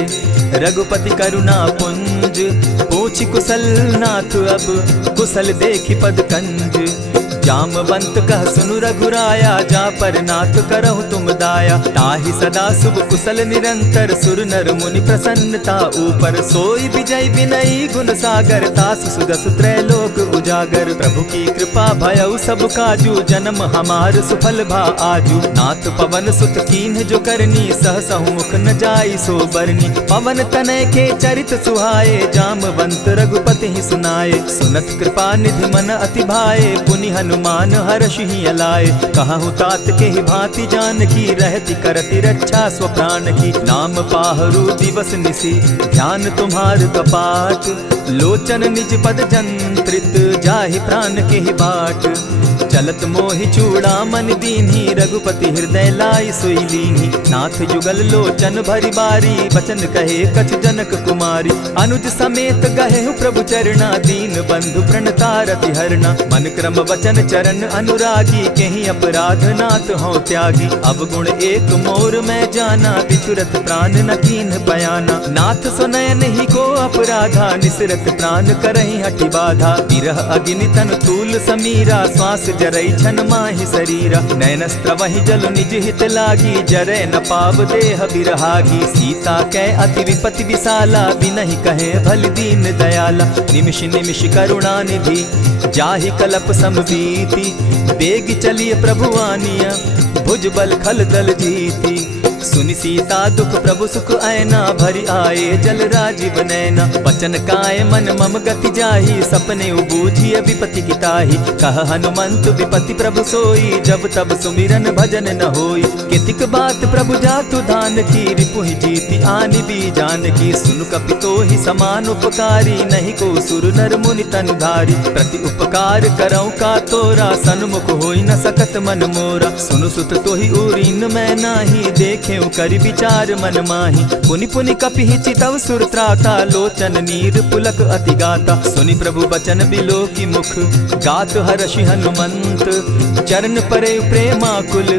रघुपति करुणा पुंज। पूछ कुशल नाथ अब, कुशल देखि पद कंज। जामवंत कह सुनु रघुराया, जा पर नाथ करहु तुम दाया। ताहि सदा शुभ कुशल निरंतर, सुर नर मुनि प्रसन्नता ऊपर। सोई विजय विनयी गुण सागर, तास सुदस त्रैलोक उजागर। प्रभु की कृपा भयउ सब काजू, जन्म हमार सुफल भा आजू। नाथ पवन सुत कीन्ह जो करनी, सहसहु मुख न जाई सो बरनी। पवन तनय के चरित सुहाए, जामवंत रघुपति ही सुनाए। सुनत कृपा निधि मन अति भाए, पुनि हनुमान हर्ष ही अलाए। कहूँ तात के ही भांति जान की, रहती करती रक्षा स्व प्राण की। नाम पाहरु दिवस निसी, ध्यान तुम्हार कपाट। लोचन निज पद जंत्रित, जाहि प्राण के ही बाट। चलत मोहि चूड़ामन दीन्ही, रघुपति हृदय लाई सोई लीन्ही। नाथ जुगल लोचन भरी बारी, बचन कहे कछ जनक कुमारी। अनुज समेत गहे प्रभु चरणा, दीन बंधु प्रणतारति हरना। मन क्रम वचन चरण अनुरागी, कहीं अपराध नाथ हो त्यागी। अब गुण एक मोर मैं जाना, बिछुरत प्राण न कीन्ह बयाना। नाथ सुनयन ही को अपराधा, निसरत प्राण करहि हठि बाधा। विरह अग्नि तन तूल समीरा, श्वास जरई छन माहि शरीरा। नयनस्त्र वहि जल निज हित लागी, जरै न पाव देह बिरहागी। सीता कै अति विपति विशाला, बिनहि कहे भल दीन दयाला। निमिष निमिष करुणा निधि, जाहि कलप समबीति। बेग चलिए प्रभु आनिया, भुज बल खल दल जीती। सुनि सीता दुख प्रभु सुख ऐना, भरी आए जल राजीव नैना। बचन काय मन मम गति जाहि, सपने बूझिय विपति की ताहि। कह हनुमंत विपति प्रभु सोई, जब तब सुमिरन भजन न होई। कितिक बात प्रभु जातु धान की, रिपुहि जीति आनि बी जान की। सुन कपितोहि समान उपकारी, नहीं को सुर नर मुनि तनु धारी। प्रति उपकार करौ का तोरा, सन्मुख होई न सकत मन मोरा। सुनु सुत तोहि उरीन मैं नाही, देखे करि विचार मन माही। पुनि पुनि कपिहि चितव सुर त्राता, लोचन नीर पुलक अति गाता। सुनि प्रभु बचन बिलो की मुख, गात हर्षि हनुमंत। चरण परे प्रेमाकुल,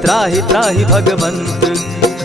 त्राहि त्राहि भगवंत।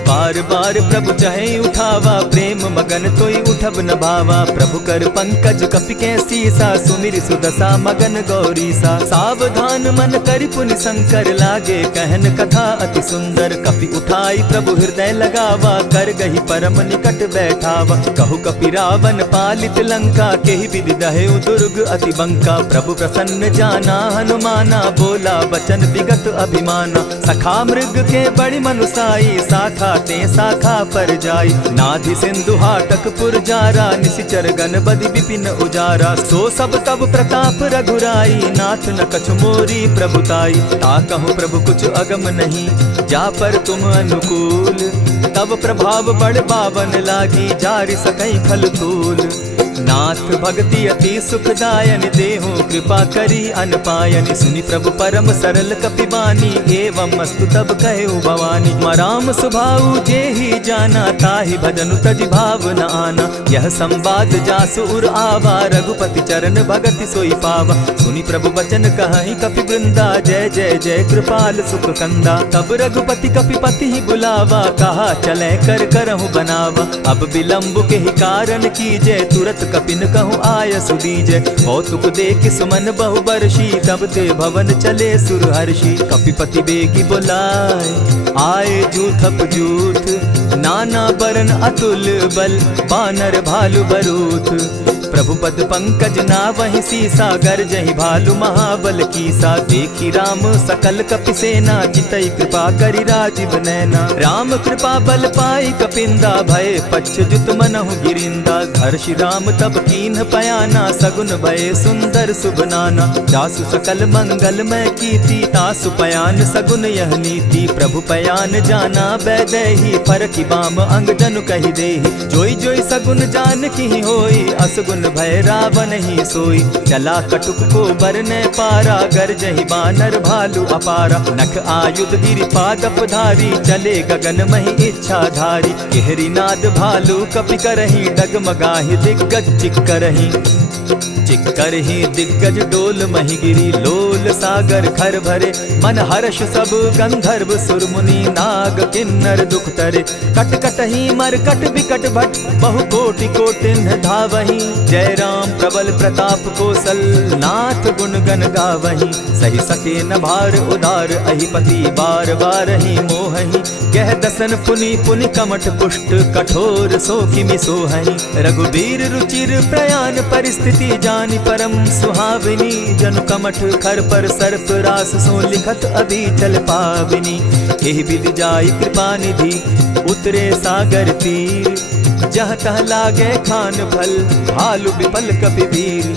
बार बार प्रभु चहे उठावा, प्रेम मगन तोई उठब न भावा। प्रभु कर पंकज कपि के सीसा, सुमिर सुदशा मगन गौरीसा। सावधान मन करि पुनि शंकर, लागे कहन कथा अति सुंदर। कपि उठाई प्रभु हृदय लगावा, कर गही परम निकट बैठावा। कहु कपि रावण पालित लंका, केहि विधि दहेउ दुर्ग अति बंका। प्रभु प्रसन्न जाना हनुमाना, बोला बचन विगत अभिमाना। सखा मृग के बड़ी मनुसाई, साखा ते शाखा पर जाई। नाधि सिंधु हाटक पुर जारा, निशिचर गण बदि विपिन उजारा। सो सब तब प्रताप रघुराई, नाथ न कछु मोरी प्रभुताई। ताकहु प्रभु कुछ अगम नहीं, जा पर तुम अनुकूल। तब प्रभाव बड़ बावन लागी, जारि सकई खल तूल। नाथ भक्ति अति सुखदायन, देहु कृपा करी अनपायन। सुनि प्रभु परम सरल कपिबानी, एवं मस्तु तब कहु भवानी। मराम सुभाऊ जेहि जाना, ताहि भजनु तजि भाव न आना। यह संवाद जासु उर आवा, रघुपति चरण भगति सोई पावा। सुनि प्रभु बचन कहहि कपि वृंदा, जय जय जय कृपाल सुख कंदा। तब रघुपति कपिपति ही बुलावा, कहा चले कर करहु बनावा। अब विलंब के ही कारण कीजय, तुरत कपिन कहूँ आय सुदीजय। कौतुक देख सुमन बहु बरसी, तब ते भवन चले सुर हर्षि। कपिपति बेगी बुलाए, आए जूथप जूथ। नाना बरन अतुल बल, बानर भालु बरूथ। प्रभु पद पंकज नावहि सीसा, गर्जहि भालु महाबल कीसा। देखी राम सकल कपि सेना, चितई कृपा करि राजीव नैना। राम कृपा बल पाई कपिंदा, भय पच्युत मनहु गिरिंदा। हर्षि राम तब कीन्ह पयाना, सगुन भय सुंदर शुभ नाना। जासु सकल मंगलमय कीर्ति, तासु पयान सगुन यह नीति। प्रभु पयान जाना बैदेही, फरकि बाम अंग जनु कहि देहि। जोई जोई सगुन जान की होई, असगुन भय रावण ही सोई। चला कटुक को बरने पारा, गरजहि बानर भालु अपारा। नख आयुध गिरिपादप धारी, चले गगन महि इच्छा धारी। केहरी नाद भालु कपि करहि, डगमगाहि दिग्गज चिक्करहि। चिक्करहि दिग्गज डोल महि गिरी, लोल सागर खर भरे। मन हर्ष सब गंधर्व सुर मुनि, नाग किन्नर दुख तरे। कट कटहि मरकट विकट भट, बहु कोटि कोटिन्ह धावहि। जय राम प्रबल प्रताप कौशल, नाथ गुण गण गावहि। सही सके न भार उदार, अहिपति बार बार ही मोहहि। कह दसन पुनि पुनि कमठ पुष्ट, कठोर सो किमि सोहहि। रघुबीर रुचिर प्रयाण परिस्थिति, जानि परम सुहाविनी। जनु कमठ खर पर सर्प रास, सो लिखत अभी चल पाविनी। एहि विधि जाई कृपा निधि, उतरे सागर तीर। जह तह लागे खान फल, भालु विपल कपि वीर।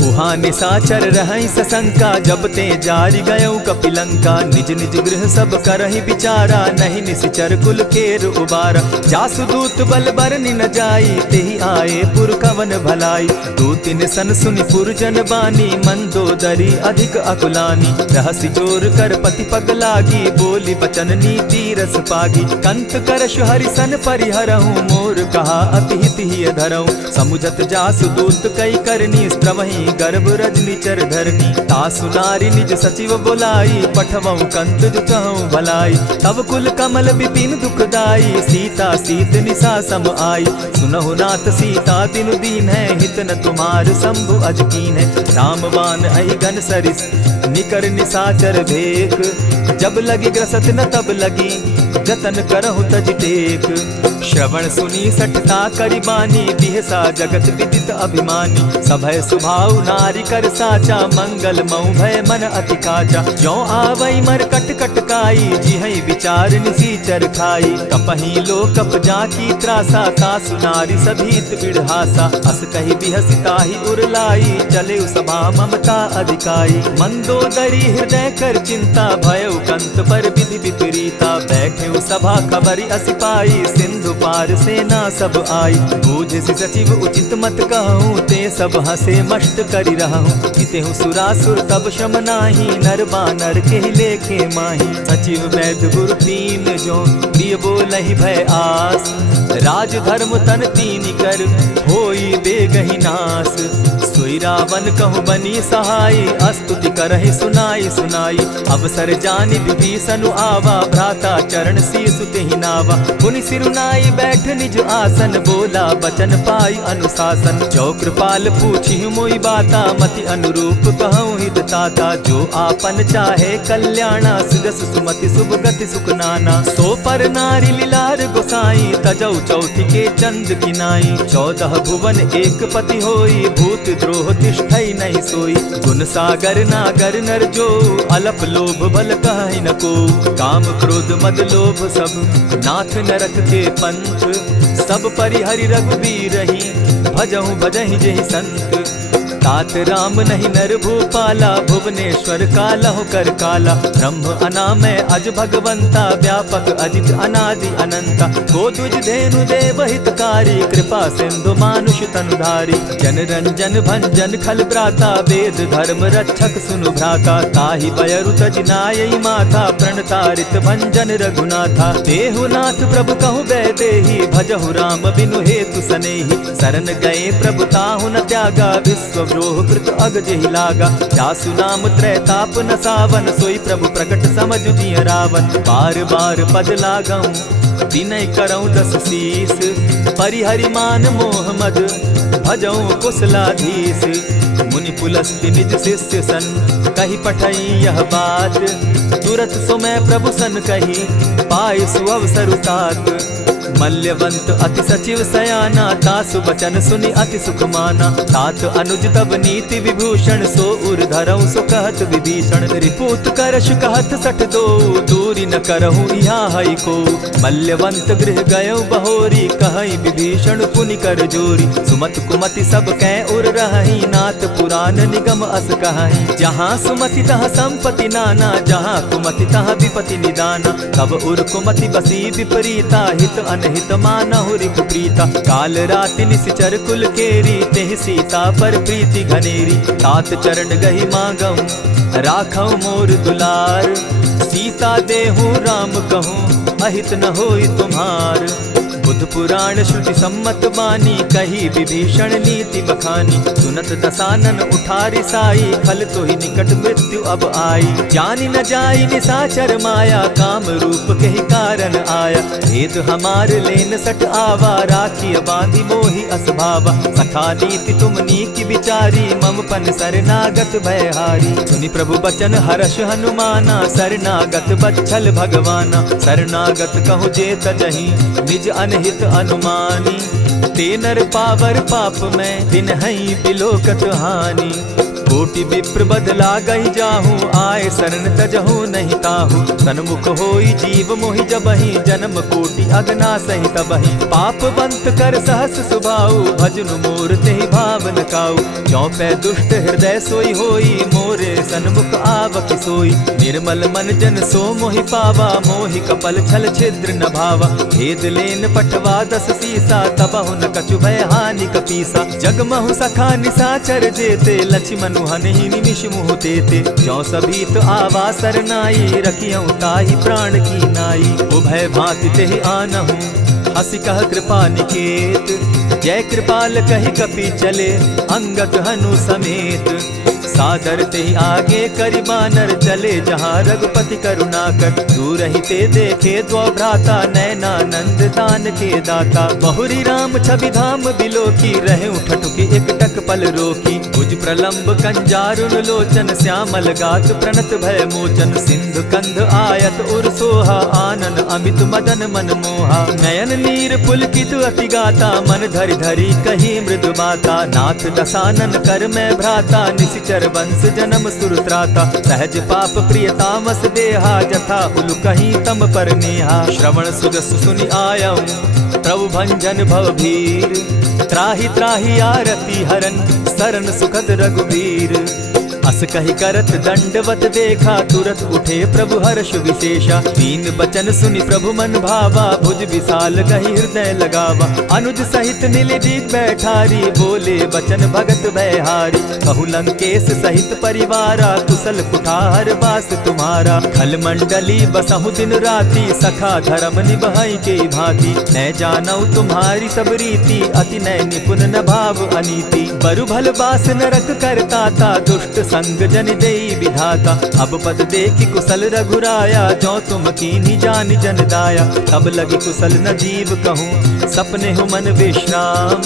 उहाँ निशाचर रहै सशंका, जब ते जारि गयौ कपिलंका। निज निज गृह सब करहि विचारा, नहीं निशिचर कुल केर उबारा। जासुदूत बल बरनि न जाई, तेहि आए पुर कवन भलाई। दो तीन सन सुनि पुरजन बानी, मंदोदरी अधिक अकुलानी। रहसि जोर कर पति पग लागी, बोली बचन नीति रस पागी। कंत करश हरिसन परिहरहूँ, मोर कहा अति हित ही धरऊँ। समुझत जासुदूत कई करनी, स्त्रवहि गर्भ रजनी चर धरनी। तासु नारी निज सचिव बोलाई, पठवऊँ कंत जो चहऊँ भलाई। तब कुल कमल विपिन दुखदाई, सीता सीत निशा सम आई। सुनहु नाथ सीता दिनु दीन है, हित न तुम्हार शंभु अजकीन है। रामबान अहि घन सरिस, निकर निशाचर भेक। जब लगी ग्रसत न तब लगी, जतन करहु तज टेक। श्रवण सुनी सठता करिबानी, बिहसा जगत विदित अभिमानी। सभय सुभाव नारी कर साचा, मंगल मऊ भय मन अति काचा। जो आवई मर कट कट काई, जिहै विचार निसीचर खाई। कपहि लो कप जाकी त्रासा, तासु नारी सभीत बिढ़ासा। अस कहि बिहसिताहि उरलाई, चले सभा ममता अधिकाई। मंदोदरी हृदय कर चिंता, भयउ कंत पर विधि विपरीता। बैठे सभा खबरि असी पाई, सिंधु पार सेना सब आई। बूझसि सचिव उचित मत कहूँ, ते सब हसे मष्ट करि रहूँ। जितेहु सुरासुर तब श्रम नाही, नर बानर के लेखे माही। सचिव वैद्य गुरु तीन जो, प्रिय बोलहि भय आस। राज धर्म तन तीन कर, होई बेगहि नास। सोई रावण कहु बनी सहाय, स्तुति करहि सुनाई सुनाई। अवसर जानि विभीषण आवा, भ्राता चरण शीस तेहि नावा। पुनि सिरुनाई बैठ निज आसन, बोला बचन पाई अनुशासन। जो कृपाल पूछि मोई बाता, मति अनुरूप कहूँ हित ताता। जो आपन चाहे कल्याणा, सिदस सुमति शुभ गति सुख नाना। सो पर नारी लीलार गोसाई, तजौ चौथि के चंद किनाई। 14 भुवन एक पति होई, भूत द्रोह तिष्ठै नहीं सोई। गुण सागर नागर नर जो, अलप लोभ बल कहै न को। काम क्रोध मद लोभ सब, नाथ नरक के पंथ। सब परिहरि रघुबीरहि, भजहु भजहि जेहि संत। तात राम नहीं नर भूपाला, भुवनेश्वर कालहु कर काला। ब्रह्म अनामय अज भगवंता, व्यापक अजित अनादि अनंता। गोद्विज धेनु देव हितकारी, कृपा सिंधु मानुष तनुधारी। जन रंजन भंजन खल भ्राता, वेद धर्म रक्षक सुनु भ्राता। ताहि बयरु तज नायई माथा, प्रणतारित भंजन रघुनाथा। देहु नाथ प्रभु कहु बैदेही, भजहु राम बिनु हेतु सनेही। शरण गए प्रभु ताहु न त्यागा, विश्व द्रोह कृत अग जेहि लागा। जासु नाम त्रैताप न सावन, सोई प्रभु प्रकट समझ दिय रावण। बार बार पद लागऊं, विनय करऊं दस शीस। परिहरि मान मोह मद, भजऊं कुशलाधीश। मुनि पुलस्ति निज शिष्य सन, कही पठई यह बात। तुरत सुमय प्रभु सन कही, पाय सुअवसर तात। मल्यवंत अति सचिव सयाना, तासु बचन सुनि अति सुख माना। तात अनुज तब नीति विभूषण, सो उर धरऊं सो कहत विभीषण। रिपुत करश कहत सठ दो, दूरी न करहूँ यहाँ हई को। मल्यवंत गृह गयो बहोरी, कहई विभीषण पुनि कर जोरी। सुमत कुमति सब कै उर रहई, नाथ पुराण निगम अस कहई। जहाँ सुमति तहाँ संपत्ति नाना, जहाँ कुमति तहाँ विपति निदाना। तब उर कुमति बसी विपरीता, हित अनहित मानहु रिपु प्रीता। काल राति निशिचर कुल केरी, तेहि सीता पर प्रीति घनेरी। तात चरण गहि मांगऊं, राखऊं मोर दुलार। सीता देहूं राम कहूं, अहित न होई तुम्हार। बुध पुराण श्रुति सम्मत बानी, कही विभीषण नीति बखानी। सुनत दसानन उठारी साई, खल तो ही निकट मृत्यु अब आई। जानि न जाई निशाचर माया, काम रूप के ही कारण आया। भेद हमार लेन सट आवा, राखी बांधी मोहि असभावा। सखा नीति तुम नीति विचारी, मम पन शरणागत भयहारी। सुनि प्रभु बचन हर्ष हनुमाना, शरणागत बच्छल भगवाना। शरणागत कहु जे तजहि, निज अनहित अनुमानी। ते नर पावर पाप में, दिन हई बिलोकत हानि। कोटि विप्र बदला गई जाहूँ, आए शरण तजहू नहीं ताहू। सन्मुख होई जीव मोहि जबहि, जन्म कोटि अगना सही तबहि। पाप बंत कर सहस सुभाऊ, भजनु मोर तेहि भावन काऊ। जो पै दुष्ट हृदय सोई होई, मोरे सन्मुख आवक सोई। निर्मल मन जन सो मोहि पावा, मोहि कपल छल छिद्र न भावा। भेद लेन पठवा 10 सीसा, तबहु न कछु भय हानि कपीसा। जगमहु सखा निसाचर जेते, लक्ष्मण हनहि निमिष मुह तेते। जो सभी तो आवा सरनाई, रखियौ ताहि प्राण की नाई। उभय भांति तेहि आनहु, हसी कह कृपा निकेत। जय कृपाल कहि कपि चले, अंगद हनु समेत। सादर ते आगे करि बानर चले, जहाँ रघुपति करुणाकर। दूर ही ते देखे द्वौ भ्राता, नैनानंद दान के दाता। बहुरी राम छवि धाम बिलोकी, रहे ठठुकी एक टक पल रोकी। भुज प्रलंब कंजारुन लोचन, श्यामल गात प्रणत भय मोचन। सिंधु कंध आयत उर सोहा, आनन अमित मदन मन मोहा। नयन नीर पुलकित अति गाता, मन धरि धरि कही मृदु बाता। नाथ दसानन कर मैं भ्राता, निशिचर वंश जन्म सुरत्राता। सहज पाप प्रियतामस देहा, जथा उलु कहीं तम पर नेहा। श्रवण सुजस सुनि आयऊं, प्रभु भंजन भव भीर। त्राहि त्राहि आरती हरन, सरन सुखद रघुबीर। अस कहि करत दंडवत देखा, तुरत उठे प्रभु हर्ष विशेषा। दीन बचन सुनि प्रभु मन भावा, भुज विशाल गहि हृदय लगावा। अनुज सहित नीलदीप बैठारी, बोले बचन भगत भयहारी। कहु लंकेश सहित परिवारा, कुशल कुठार बास तुम्हारा। खल मंडली बसहु दिन राति, सखा धर्म निभाई के भांति। न जानौ तुम्हारी सब रीति, अति नय निपुण न भाव अनीति। बरु भल बास नरक करताता, दुष्ट संग जन देई विधाता। अब पद देखि कुशल रघुराया, जो तुम कीन्ही जानि जन दाया। तब लगी कुशल न जीव कहूँ, सपने हो मन विश्राम।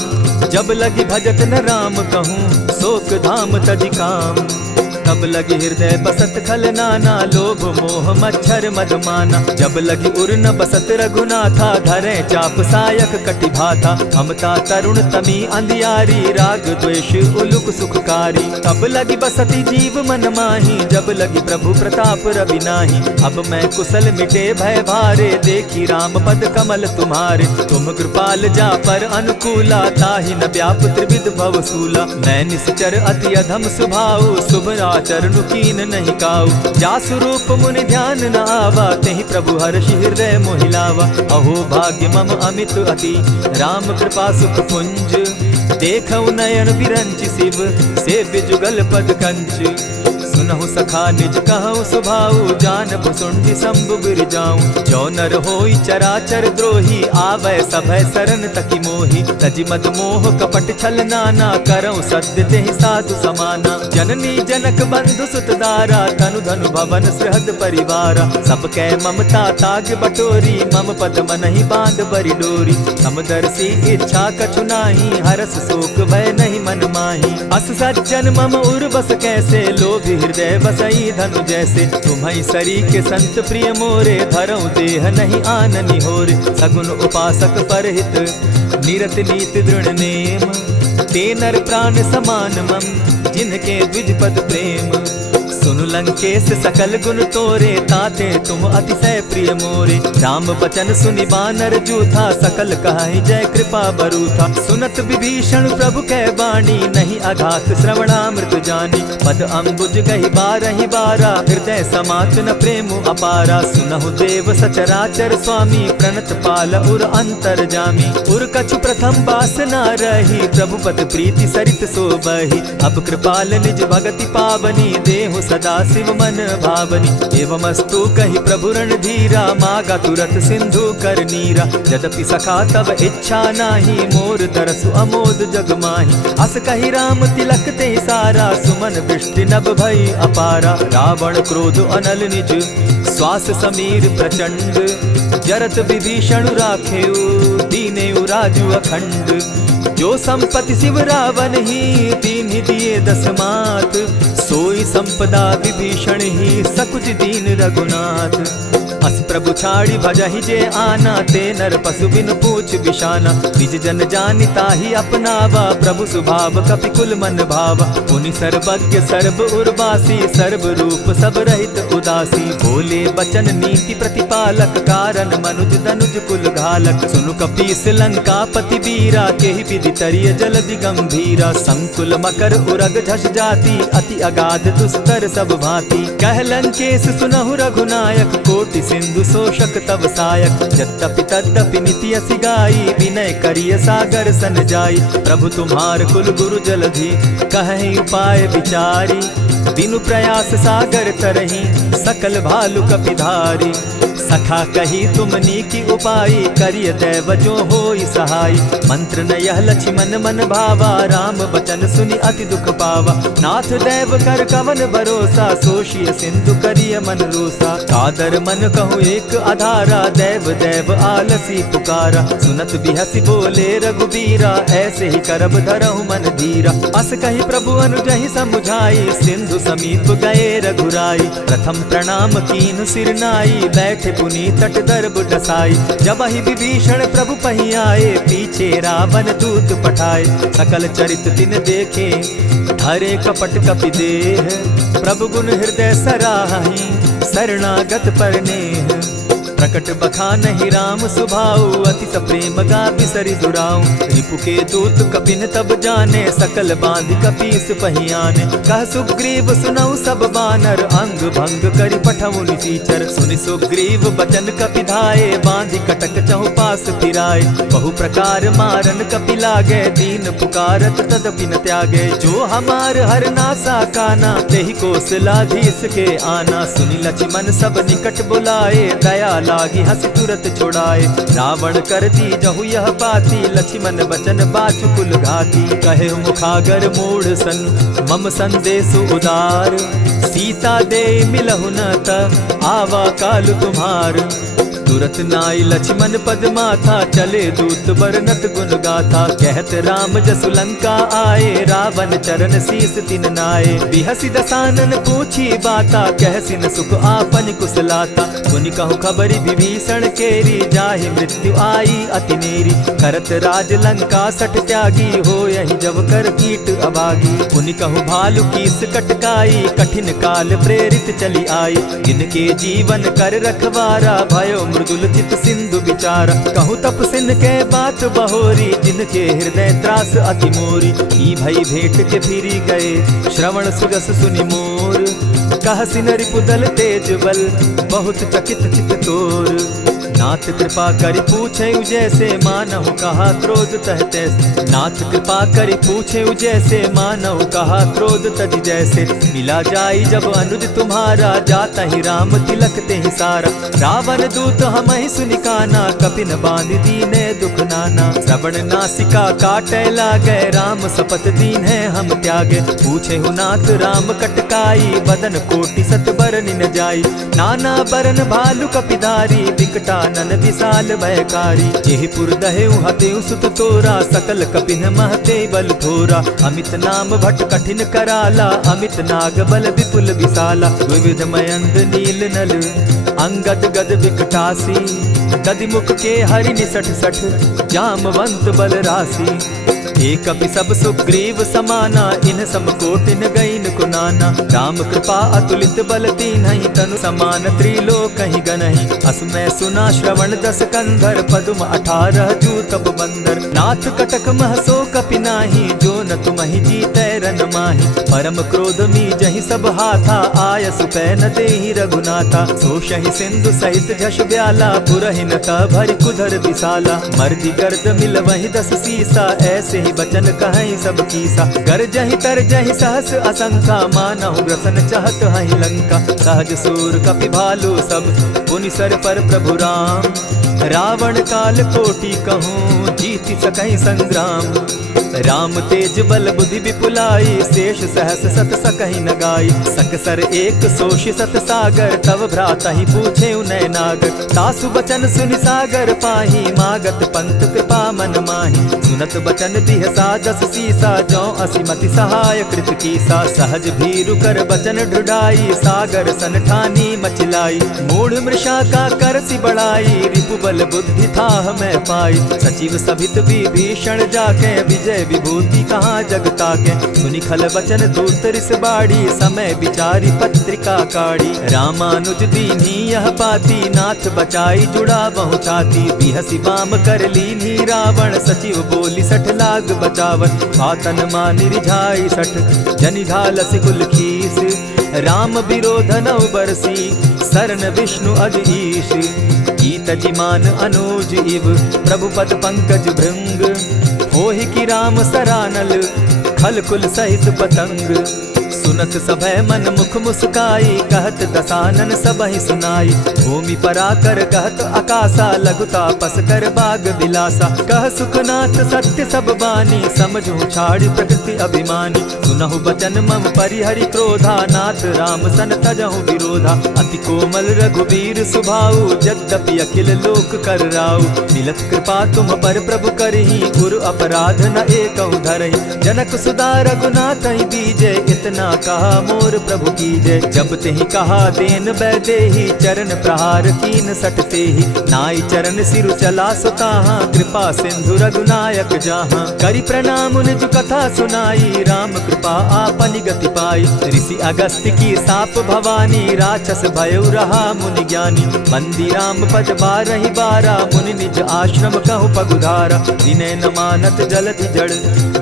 जब लगी भजत न राम कहूँ, शोक धाम तजि काम। तब लगी हृदय बसत खल नाना, लोभ मोह मच्छर मद माना। जब लगी उर न बसत रघुनाथा, धरे चाप सायक कटि भाता। ममता तरुण तमी अंधियारी, राग द्वेष उलुक सुखकारी। तब लगी बसती जीव मन माही, जब लगी प्रभु प्रताप रवि नाही। अब मैं कुशल मिटे भय भारे, देखी राम पद कमल तुम्हारे। तुम कृपाल जा पर अनुकूला, ताहि न व्याप त्रिविध भवसूला। मैं निश्चर अति अधम स्वभाव, शुभ चरण कीन नहीं काऊ। जासु रूप मुनि ध्यान न आवा, तेहि प्रभु हर्षि हृदय मोहिलावा। अहो भाग्य मम अमित अति, राम कृपा सुख पुंज। देखऊ नयन विरंचि शिव, सेव्य जुगल पद कंच। सुनहु सखा निज कहूँ सुभाऊ, जानबु सुंडि शंभु गिर जाऊं। जो नर होई चराचर द्रोही, आवे सभय शरण तकी मोही। तजि मद मोह कपट छल नाना, करऊं सत्य तेहि साधु समाना। जननी जनक बंधु सुत दारा, तनु धनु भवन सृहद परिवारा। सब कै ममता ताग बटोरी, मम पद मनहि बांध बरि डोरी। समदर्शी इच्छा कछु नाही, हरस शोक भय नहीं मन माही। अस सज्जन मम उर बस कैसे, लोभी हृदय बसई धनु जैसे। तुम्हई सरी के संत प्रिय मोरे, धरऊं देह नहीं आननि होरे। सगुन उपासक परहित, निरत नीति दृढ़ नेम। ते नर प्राण समान मम, जिनके द्विज पद प्रेम। सुनु लंकेश सकल गुण तोरे, ताते तुम अतिशय प्रिय मोरे। राम बचन सुनि बानर जूथा, सकल कहाई जय कृपा बरूथा। सुनत विभीषण प्रभु कै बाणी, नहीं अघात श्रवणामृत जानी। पद अम्बुज गहि बारहि बारा, हृदय समात न प्रेम अपारा। सुनहु देव सचराचर स्वामी, प्रणत पाल उर अंतर जामी। उर कछु प्रथम बास न रही, प्रभु पद प्रीति सरित सोबहि। अब कृपाल निज भगति पावनी, देहु सदा शिव मन भावनी। एवमस्तु कहि प्रभु रणधीरा, मागा तुरत सिंधु कर नीरा। यद्यपि सखा तब इच्छा नाही, मोर तरसु अमोद जग माही। अस कहि राम तिलक ते सारा, सुमन वृष्टि नभ भई अपारा। रावण क्रोध अनल निज, श्वास समीर प्रचंड। जरत विभीषण राखेउ, दीनेउ राजु अखंड। जो संपत्ति शिव रावण ही, दीन्हि दिए 10 मात। सोई संपदा विभीषण ही, सकुच दीन रघुनाथ। अस प्रभु छाड़ी भजहि जे आना, ते नर पशु बिन पूछ पूछ बिशाना। निज जन जानिता ही अपनावा, प्रभु स्वभाव कपि कुल मन भावा। पुनि सर्वज्ञ सर्व उर्वासी, सर्व रूप सब रहित उदासी। बोले बचन नीति प्रतिपालक, कारण मनुज दनुज कुल घालक। सुनु कपीस लंकापति वीरा, केहि विधि तरिय जलधि गंभीरा। संकुल मकर उरग झष जाति, अति अगाध दुस्तर सब भांति। कह लंकेश सुनहु रघुनायक, कोटि सिंधु शोषक तब सायक। यद्यपि तद्यपि निति असि गाई, विनय करिय सागर सन जाई। प्रभु तुम्हार कुल गुरु जलधि, कहीं उपाय विचारी। दिनु प्रयास सागर तरही, सकल भालु कपिधारी। सखा कही तुमनी की उपाय, करिय दैव जो होई सहाय। मंत्र न यह लक्ष्मण मन भावा, राम बचन सुनि अति दुख पावा। नाथ दैव कर कवन भरोसा, सोषिय सिंधु करिय मन रोसा। कादर मन कहूँ एक आधारा, दैव दैव आलसी पुकारा। सुनत बिहसी बोले रघुबीरा, ऐसे ही करब धरहु मन धीरा। अस कही प्रभु अनुजहि समुझाई, सिंधु समीप गए रघुराई। प्रथम प्रणाम कीन सिर नाई, बैठे पुनि तट दर्ब डसाई। जब ही विभीषण प्रभु पही आए, पीछे रावण दूत पठाए। सकल चरित तिन देखे, धरे कपट कपि देह। प्रभु गुण हृदय सराहि, शरणागत पर नेह। प्रकट बखानहि राम सुभाऊ, अति प्रेम गा बिसरि दुराऊ। रिपु के दूत कपिन तब जाने, सकल बांधि कपीस पहियाने। कह सुग्रीव सुनऊ सब बानर, अंग भंग करि पठऊ निसीचर। सुनि सुग्रीव बचन कपि धाये, बांधि कटक चहु पास फिराए। बहु प्रकार मारन कपि लागे, दीन पुकारत तदपि न त्यागे। जो हमार हर नासा काना, तेहि कौशलाधीश के आना। सुनि लक्ष्मण सब निकट बुलाए, दया लागी हंस तुरत छुड़ाए। रावण कर दी जहु यह बाती, लक्ष्मण बचन बाचु कुल घाती। कहे मुखागर मूढ़ सन, मम संदेश उदार। सीता दे मिलहु न त, आवा काल तुम्हार। तुरत नाई लक्ष्मण पद माथा, चले दूत बरनत गुण गाथा। कहत राम जसु लंका आए, रावण चरण शीस तिन नाए। बिहसी दसानन पूछी बाता, कहसिन सुख आपन कुशलाता। मुनि कहु खबरी विभीषण केरी, जाहि मृत्यु आई अति नेरी। करत राज लंका सठ त्यागी, हो यही जब कर कीट अभागी। मुनि कहु भालु कीस कटकाई, कठिन काल प्रेरित चली आई। जिनके जीवन कर रखवारा, भयो मृदुल चित सिंधु विचारा। कहु तप सिन के बात बहोरी, जिनके हृदय त्रास अति मोरी। ई भई भेंट के फिरी गए, श्रवण सुजस सुनि मोर। कह सिन रिपुदल तेज बल, बहुत चकित चित तोर। नाथ कृपा करि पूछे जैसे, मानहु कहा क्रोध तह तैसे। नाथ कृपा करि पूछे जैसे, मानहु कहा क्रोध तज जैसे। मिला जाई जब अनुज तुम्हारा, जाता ही राम तिलक ते ही सारा। रावण दूत हम ही सुनि काना, कपिन बांध दीने दुख नाना। श्रवण नासिका काटे लागे, राम सपत दीन है हम त्यागे। पूछे नाथ राम कटकाई, बदन कोटि सत बरन न जाई। नाना बरन भालु कपिधारी, विकटा नन विशाल भयकारी। जेहिपुर दहेउ हतेउ सुत तोरा, सकल कपिन महते बल थोरा। अमित नाम भट कठिन कराला, अमित नाग बल विपुल विशाला। विविध मयंद नील नल, अंगद गद विकटासी। गदि मुख के हरि निसठ सठ, जामवंत बल राशि। एक कपि सब सुग्रीव समाना, इन सम कोटिन गईन कुनाना। राम कृपा अतुलित बल तीन्हि, तनु समान त्रिलोक ही गनहि। असमय सुना श्रवण दस कंधर, पदुम 18 जूतब बंदर। नाथ कटक महसो कपि नाही, जो न तुमहि जीतै रन माहि। परम क्रोध मी जहि सब हाथा, आयसु पै न देहि रघुनाथा। सोषहि सिंधु सहित झष ब्याला, पुरहिन त भरि कुधर विशाला। मर्दि गर्द मिल वहि 10 सीसा, ऐसे ही बचन कहीं सब कीसा। गरजहि तरजहि सहस असंखा, मानहु ग्रसन चाहत हहि लंका। सहज सूर कपि भालु सब, पुनि सर पर प्रभु राम। रावण काल कोटि कहूँ, जीत बीति सकहि संग्राम। राम तेज बल बुद्धि विपुलाई, शेष सहस सत सकहि न गाई। सकसर एक सोष सत सागर, तव भ्राता ही पूछे उनय नागर। तासु बचन सुनि सागर पाही, मागत पंत कृपा मन माही। सुनत बचन बिहसा जस सीसा, जौ असिमति सहाय कृत कीसा। सहज भीरु कर बचन ढुढ़ाई, सागर सन ठानी मचिलाई। मूढ़ मृषा का करसि बढ़ाई, रिपु बल बुद्धि थाह मैं पाई। सचिव सभित विभीषण जाके, विजय विभूति कहाँ जगता के। सुनि खल बचन दूत रिस बाड़ी, समय विचारी पत्रिका काढ़ी। रामानुज दीन्ही यह पाती, नाथ बचाई जुड़ा बहु छाती। बिहसी बाम कर लीन्ही रावण, सचिव बोली सठ लाग बचावन। आतन मानि रिझाई सठ, जनि ढालसि कुल खीस। राम विरोध नौ बरसी, शरण विष्णु अज ईश। कीत जिमान अनुज इव, प्रभु पद पंकज भृंग। होहि की राम सरानल, खल कुल सहित पतंग। सुनत सभय मन मुख मुस्काई, कहत दसानन सबहि सुनाई। भूमि पराकर कहत आकाशा, लघुता पस कर बाग बिलासा। कह सुखनाथ सत्य सब बानी, समझू छाड़ प्रकृति अभिमानी। सुनहु बचन मम परिहरि क्रोधा, नाथ राम सन तजहु विरोधा। अति कोमल रघुबीर सुभाऊ, यद्यपि अखिल लोक कर राऊ। मिलत कृपा तुम पर प्रभु करही, गुरु अपराध न एकहु धरहि। जनक सुदा रघुनाथ ही बीजे, इतना कहा मोर प्रभु की जय। जब तेहि कहा देन बैदेही, चरण प्रहार कीन सटते ही। नाई चरण सिरु चला सुताहा, कृपा सिंधु रघुनायक जाहा। करि प्रणाम निज कथा सुनाई, राम कृपा आपनि गति पाई। ऋषि अगस्त्य की साप भवानी, राक्षस भयउ रहा मुनि ज्ञानी। बंदी राम पद बारहि बारा, मुनि निज आश्रम कहु पगुधारा। विनय न मानत जलधि जड़,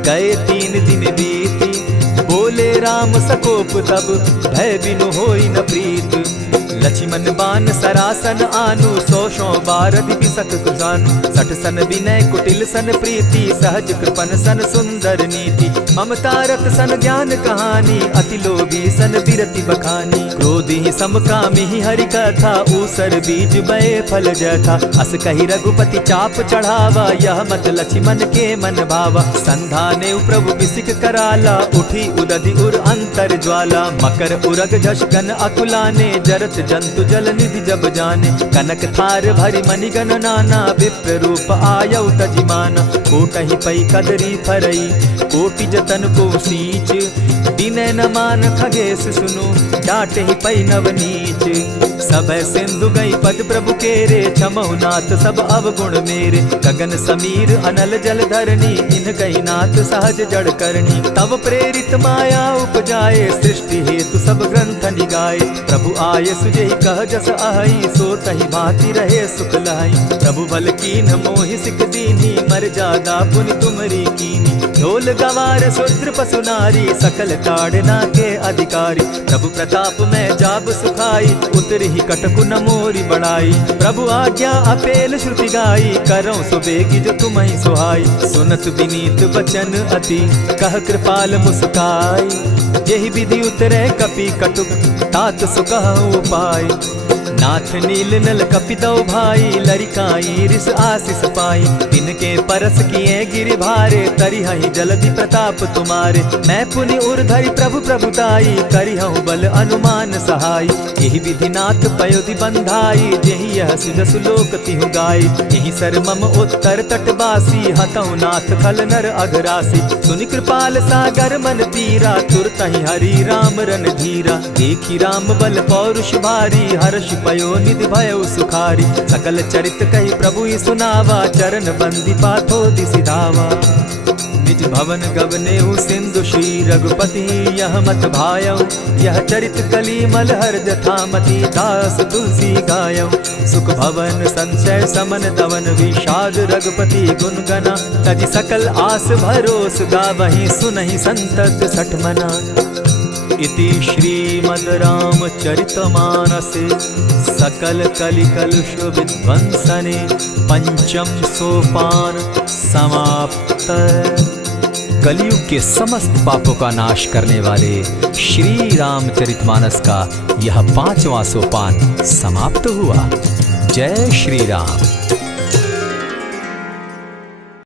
गए 3 दिन बीती। बोले राम सकोप तब, भय बिनु होई न प्रीत। लक्ष्मण बान सरासन आनु, 100 बारदि बिसक कुजानु। 60 सन विनय कुटिल सन प्रीति, सहज कृपन सन सुंदर नीति। ममता रत सन ज्ञान कहानी, अति लोभी सन बिरति बखानी। क्रोधि समकामी हरि कथा, ऊसर बीज बये फल जथा। अस कहि रघुपति चाप चढ़ावा, यह मत लक्ष्मण के मन भावा। संधाने प्रभु बिसिक कराला, उठी उदधि उर अंतर ज्वाला। मकर उरग झष गन अकुलाने, जरत जंतु जल निधि जब जाने। कनक थार भरि मणिगण नाना, विप्र रूप आयौ तजिमाना। कोटहि पै कदरी फरई, कोटि जतन को सींच। विनय न मान खगेश सुनु, डांटहि पै नव नीच। सबय सिंधु गई पद प्रभु केरे, क्षमहु नाथ सब अवगुण मेरे। गगन समीर अनल जल धरनी, इन कही नाथ सहज जड़ करनी। तब प्रेरित माया उपजाए, सृष्टि हेतु सब ग्रंथ निगाए। प्रभु आय सुजेहि कह जस अहई, सो तहि भांति रहे सुख लहई। प्रभु बल कीन्ह मोहि सिख दीन्ही, मर्यादा पुनि तुमरी कीन्ही। ढोल गवार शूद्र पशु नारी, सकल ताड़ना के अधिकारी। प्रभु प्रताप में जाब सुखाई, उतरहि कटकु न मोरी बड़ाई। प्रभु आज्ञा अपेल श्रुति गाई, करौं सुबेगी जो तुम्हि सुहाई। सुनत विनीत बचन अति, कह कृपाल मुस्काई। जेहि विधि उतरे कपि कटुक, तात सुकहु उपाय। नाथ नील नल कपि दौ भाई, लरिकाई रिस आशीष पाई। तिनके परस किए गिरि भारे, तरिहहि जलधि प्रताप तुम्हारे। मैं पुनि उर धरि प्रभु प्रभुताई, करिहु बल अनुमान सहाय। एहि विधि नाथ पयोधि बंधाई, जेहि यह सुजसु लोक तिहु गाई। एहि सर मम उत्तर तटवासी, हतहु नाथ खल नर अघरासी। सुनि कृपाल सागर मन तीरा, तुरतहि हरि राम रन धीरा। देखी राम बल पौरुष भारी, हर्ष पयो निधि भयउ सुखारी। सकल चरित कहि प्रभु ही सुनावा, चरण बंदी पाथो दिसि धावा। निज भवन गवनेहु सिंधु श्री रघुपति, यह मत भायऊ। यह चरित कली मलहर जथामति, दास तुलसी गायऊ। सुख भवन संशय समन दवन, विषाद रघुपति गुण गना। तजि सकल आस भरोस, गावहि सुनहि संतत सठ मना। इति श्रीमद् रामचरितमानसे, सकल कलि कलुष विध्वंसने। पंचम सोपान समाप्त। कलयुग के समस्त पापों का नाश करने वाले श्री रामचरितमानस का यह 5वां सोपान समाप्त हुआ। जय श्री राम।